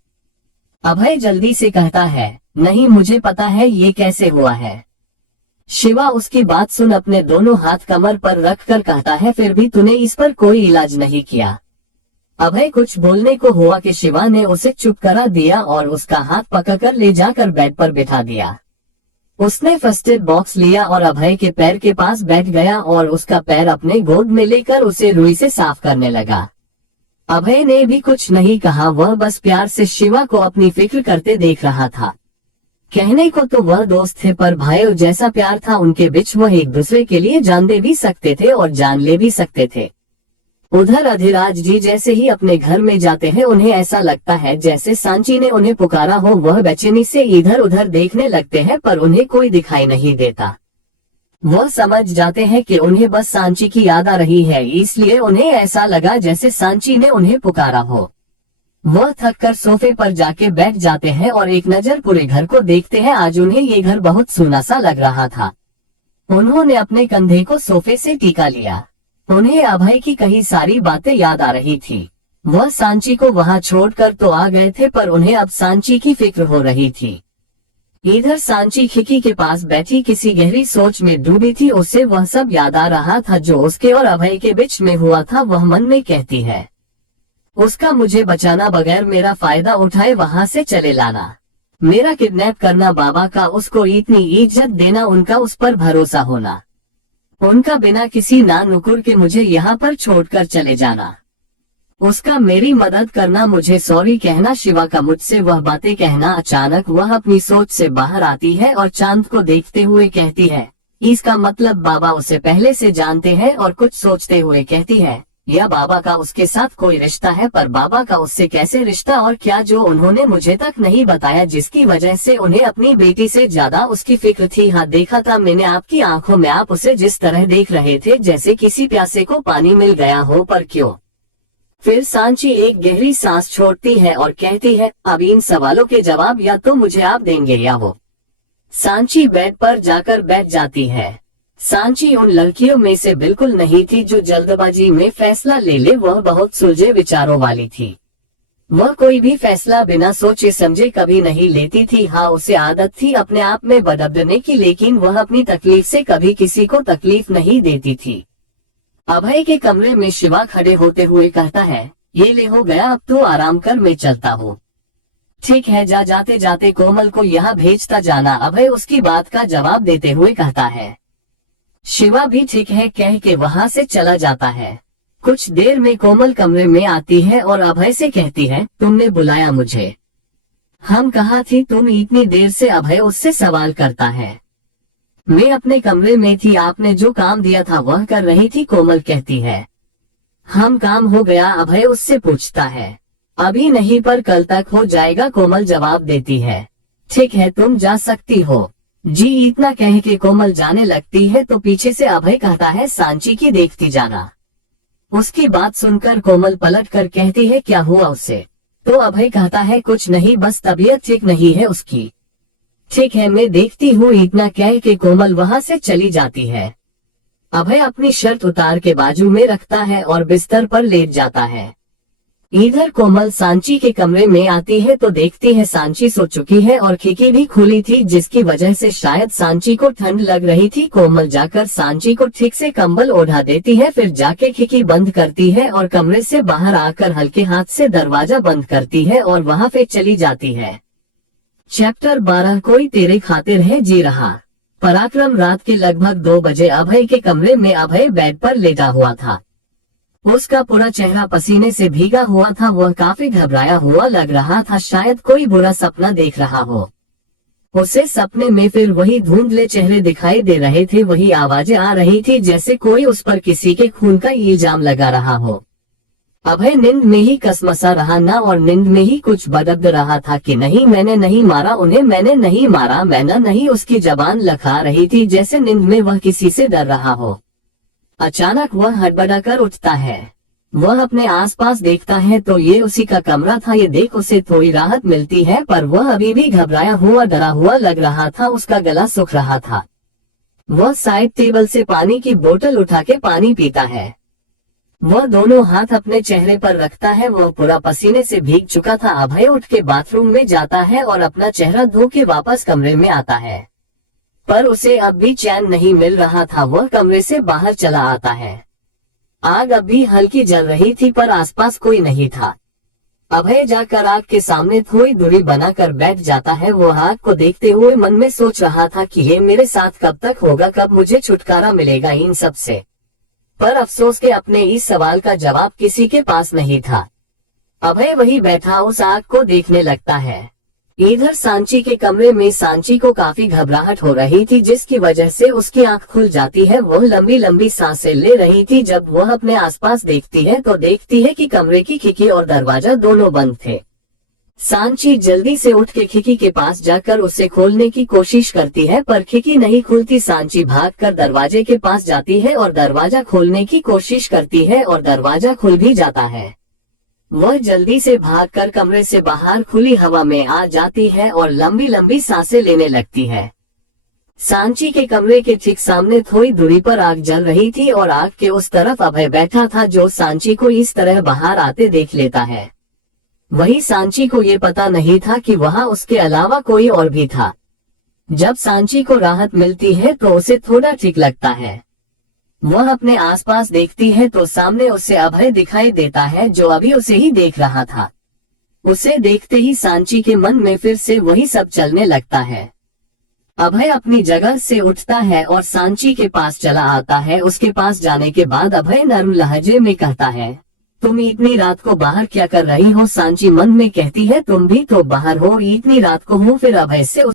अभय जल्दी से कहता है, नहीं मुझे पता है ये कैसे हुआ है। शिवा उसकी बात सुन अपने दोनों हाथ कमर पर रखकर कहता है, फिर भी तूने इस पर कोई इलाज नहीं किया। अभय कुछ बोलने को हुआ कि शिवा ने उसे चुप करा दिया और उसका हाथ पकड़कर ले जाकर बेड पर बिठा दिया। उसने फर्स्ट एड बॉक्स लिया और अभय के पैर के पास बैठ गया और उसका पैर अपने गोद में लेकर उसे रुई से साफ करने लगा। अभय ने भी कुछ नहीं कहा, वह बस प्यार से शिवा को अपनी फिक्र करते देख रहा था। कहने को तो वह दोस्त थे पर भाइयों जैसा प्यार था उनके बीच, वह एक दूसरे के लिए जान दे भी सकते थे और जान ले भी सकते थे। उधर अधिराज जी जैसे ही अपने घर में जाते हैं उन्हें ऐसा लगता है जैसे सांची ने उन्हें पुकारा हो। वह बेचैनी से इधर उधर देखने लगते हैं पर उन्हें कोई दिखाई नहीं देता। वह समझ जाते हैं कि उन्हें बस सांची की याद आ रही है, इसलिए उन्हें ऐसा लगा जैसे सांची ने उन्हें पुकारा हो। वह थककर सोफे पर जाके बैठ जाते हैं और एक नजर पूरे घर को देखते हैं। आज उन्हें ये घर बहुत सूना सा लग रहा था। उन्होंने अपने कंधे को सोफे से टीका लिया। उन्हें अभय की कई सारी बातें याद आ रही थी। वह सांची को वहां छोड़कर तो आ गए थे पर उन्हें अब सांची की फिक्र हो रही थी। इधर सांची खिड़की के पास बैठी किसी गहरी सोच में डूबी थी। उसे वह सब याद आ रहा था जो उसके और अभय के बीच में हुआ था। वह मन में कहती है, उसका मुझे बचाना, बगैर मेरा फायदा उठाए वहां से चले लाना, मेरा किडनैप करना, बाबा का उसको इतनी इज्जत देना, उनका उस पर भरोसा होना, उनका बिना किसी ना नुकुर के मुझे यहाँ पर छोड़कर चले जाना, उसका मेरी मदद करना, मुझे सॉरी कहना, शिवा का मुझसे वह बातें कहना। अचानक वह अपनी सोच से बाहर आती है और चांद को देखते हुए कहती है, इसका मतलब बाबा उसे पहले से जानते हैं। और कुछ सोचते हुए कहती है, या बाबा का उसके साथ कोई रिश्ता है, पर बाबा का उससे कैसे रिश्ता और क्या जो उन्होंने मुझे तक नहीं बताया, जिसकी वजह से उन्हें अपनी बेटी से ज्यादा उसकी फिक्र थी। हाँ देखा था मैंने आपकी आंखों में, आप उसे जिस तरह देख रहे थे जैसे किसी प्यासे को पानी मिल गया हो, पर क्यों। फिर सांची एक गहरी सांस छोड़ती है और कहती है, अब इन सवालों के जवाब या तो मुझे आप देंगे या वो। सांची बेड पर जाकर बैठ जाती है। सांची उन लड़कियों में से बिल्कुल नहीं थी जो जल्दबाजी में फैसला ले ले। वह बहुत सुलझे विचारों वाली थी। वह कोई भी फैसला बिना सोचे समझे कभी नहीं लेती थी। हाँ उसे आदत थी अपने आप में बदलने की, लेकिन वह अपनी तकलीफ से कभी किसी को तकलीफ नहीं देती थी। अभय के कमरे में शिवा खड़े होते हुए कहता है, ये ले हो गया, अब तो आराम कर, मैं चलता हूँ। ठीक है जा, जाते जाते कोमल को यहाँ भेजता जाना, अभय उसकी बात का जवाब देते हुए कहता है। शिवा भी ठीक है कह के वहां से चला जाता है। कुछ देर में कोमल कमरे में आती है और अभय से कहती है, तुमने बुलाया मुझे? हम कहाँ थी तुम इतनी देर से? अभय उससे सवाल करता है। मैं अपने कमरे में थी, आपने जो काम दिया था वह कर रही थी, कोमल कहती है। हम काम हो गया? अभय उससे पूछता है। अभी नहीं पर कल तक हो जाएगा, कोमल जवाब देती है। ठीक है तुम जा सकती हो जी। इतना कह के कोमल जाने लगती है तो पीछे से अभय कहता है, सांची की देखती जाना। उसकी बात सुनकर कोमल पलट कर कहती है, क्या हुआ उसे? तो अभय कहता है, कुछ नहीं, बस तबीयत ठीक नहीं है उसकी। ठीक है मैं देखती हूँ। इतना कह के कोमल वहां से चली जाती है। अभय अपनी शर्ट उतार के बाजू में रखता है और बिस्तर पर लेट जाता है। इधर कोमल सांची के कमरे में आती है तो देखती है सांची सो चुकी है और खिड़की भी खुली थी, जिसकी वजह से शायद सांची को ठंड लग रही थी। कोमल जाकर सांची को ठीक से कंबल ओढ़ा देती है, फिर जाके खिड़की बंद करती है और कमरे से बाहर आकर हल्के हाथ से दरवाजा बंद करती है और वहां पे चली जाती है। चैप्टर 12 कोई तेरे खातिर है जी रहा। पराक्रम रात के लगभग 2 बजे अभय के कमरे में अभय बेड पर लेटा हुआ था। उसका पूरा चेहरा पसीने से भीगा हुआ था। वह काफी घबराया हुआ लग रहा था, शायद कोई बुरा सपना देख रहा हो। उसे सपने में फिर वही धुंधले चेहरे दिखाई दे रहे थे, वही आवाजें आ रही थी जैसे कोई उस पर किसी के खून का इल्जाम लगा रहा हो। अभय नींद में ही कसमसा रहा ना, और नींद में ही कुछ बदब रहा था कि नहीं मैंने नहीं मारा उन्हें, मैंने नहीं मारा, मैंने नहीं। उसकी जबान लखा रही थी जैसे नींद में वह किसी से डर रहा हो। अचानक वह हड़बड़ाकर उठता है। वह अपने आसपास देखता है तो ये उसी का कमरा था। ये देख उसे थोड़ी राहत मिलती है, पर वह अभी भी घबराया हुआ डरा हुआ लग रहा था। उसका गला सूख रहा था। वह साइड टेबल से पानी की बोतल उठा के पानी पीता है। वह दोनों हाथ अपने चेहरे पर रखता है। वह पूरा पसीने से भीग चुका था। अभय उठ के बाथरूम में जाता है और अपना चेहरा धो के वापस कमरे में आता है, पर उसे अब भी चैन नहीं मिल रहा था। वह कमरे से बाहर चला आता है। आग अभी हल्की जल रही थी, पर आसपास कोई नहीं था। अभय जाकर आग के सामने थोड़ी दूरी बनाकर बैठ जाता है। वो आग को देखते हुए मन में सोच रहा था कि ये मेरे साथ कब तक होगा, कब मुझे छुटकारा मिलेगा इन सब से। पर अफसोस के अपने इस सवाल का जवाब किसी के पास नहीं था। अभय वही बैठा उस आग को देखने लगता है। इधर सांची के कमरे में सांची को काफी घबराहट हो रही थी, जिसकी वजह से उसकी आंख खुल जाती है। वह लंबी लंबी सांसें ले रही थी। जब वह अपने आसपास देखती है तो देखती है कि कमरे की खिड़की और दरवाजा दोनों बंद थे। सांची जल्दी से उठ के खिड़की के पास जाकर उसे खोलने की कोशिश करती है, पर खिड़की नहीं खुलती। सांची भागकर दरवाजे के पास जाती है और दरवाजा खोलने की कोशिश करती है और दरवाजा खुल भी जाता है। वह जल्दी से भागकर कमरे से बाहर खुली हवा में आ जाती है और लंबी लंबी सांसें लेने लगती है। सांची के कमरे के ठीक सामने थोड़ी दूरी पर आग जल रही थी और आग के उस तरफ अभय बैठा था, जो सांची को इस तरह बाहर आते देख लेता है। वही सांची को ये पता नहीं था कि वहां उसके अलावा कोई और भी था। जब सांची को राहत मिलती है तो उसे थोड़ा ठीक लगता है। वह अपने आसपास देखती है तो सामने उसे अभय दिखाई देता है, जो अभी उसे ही देख रहा था। उसे देखते ही सांची के मन में फिर से वही सब चलने लगता है। अभय अपनी जगह से उठता है और सांची के पास चला आता है। उसके पास जाने के बाद अभय नर्म लहजे में कहता है, तुम इतनी रात को बाहर क्या कर रही हो? सांची मन में कहती है, तुम भी तो बाहर हो, इतनी रात को हूँ। फिर अभय से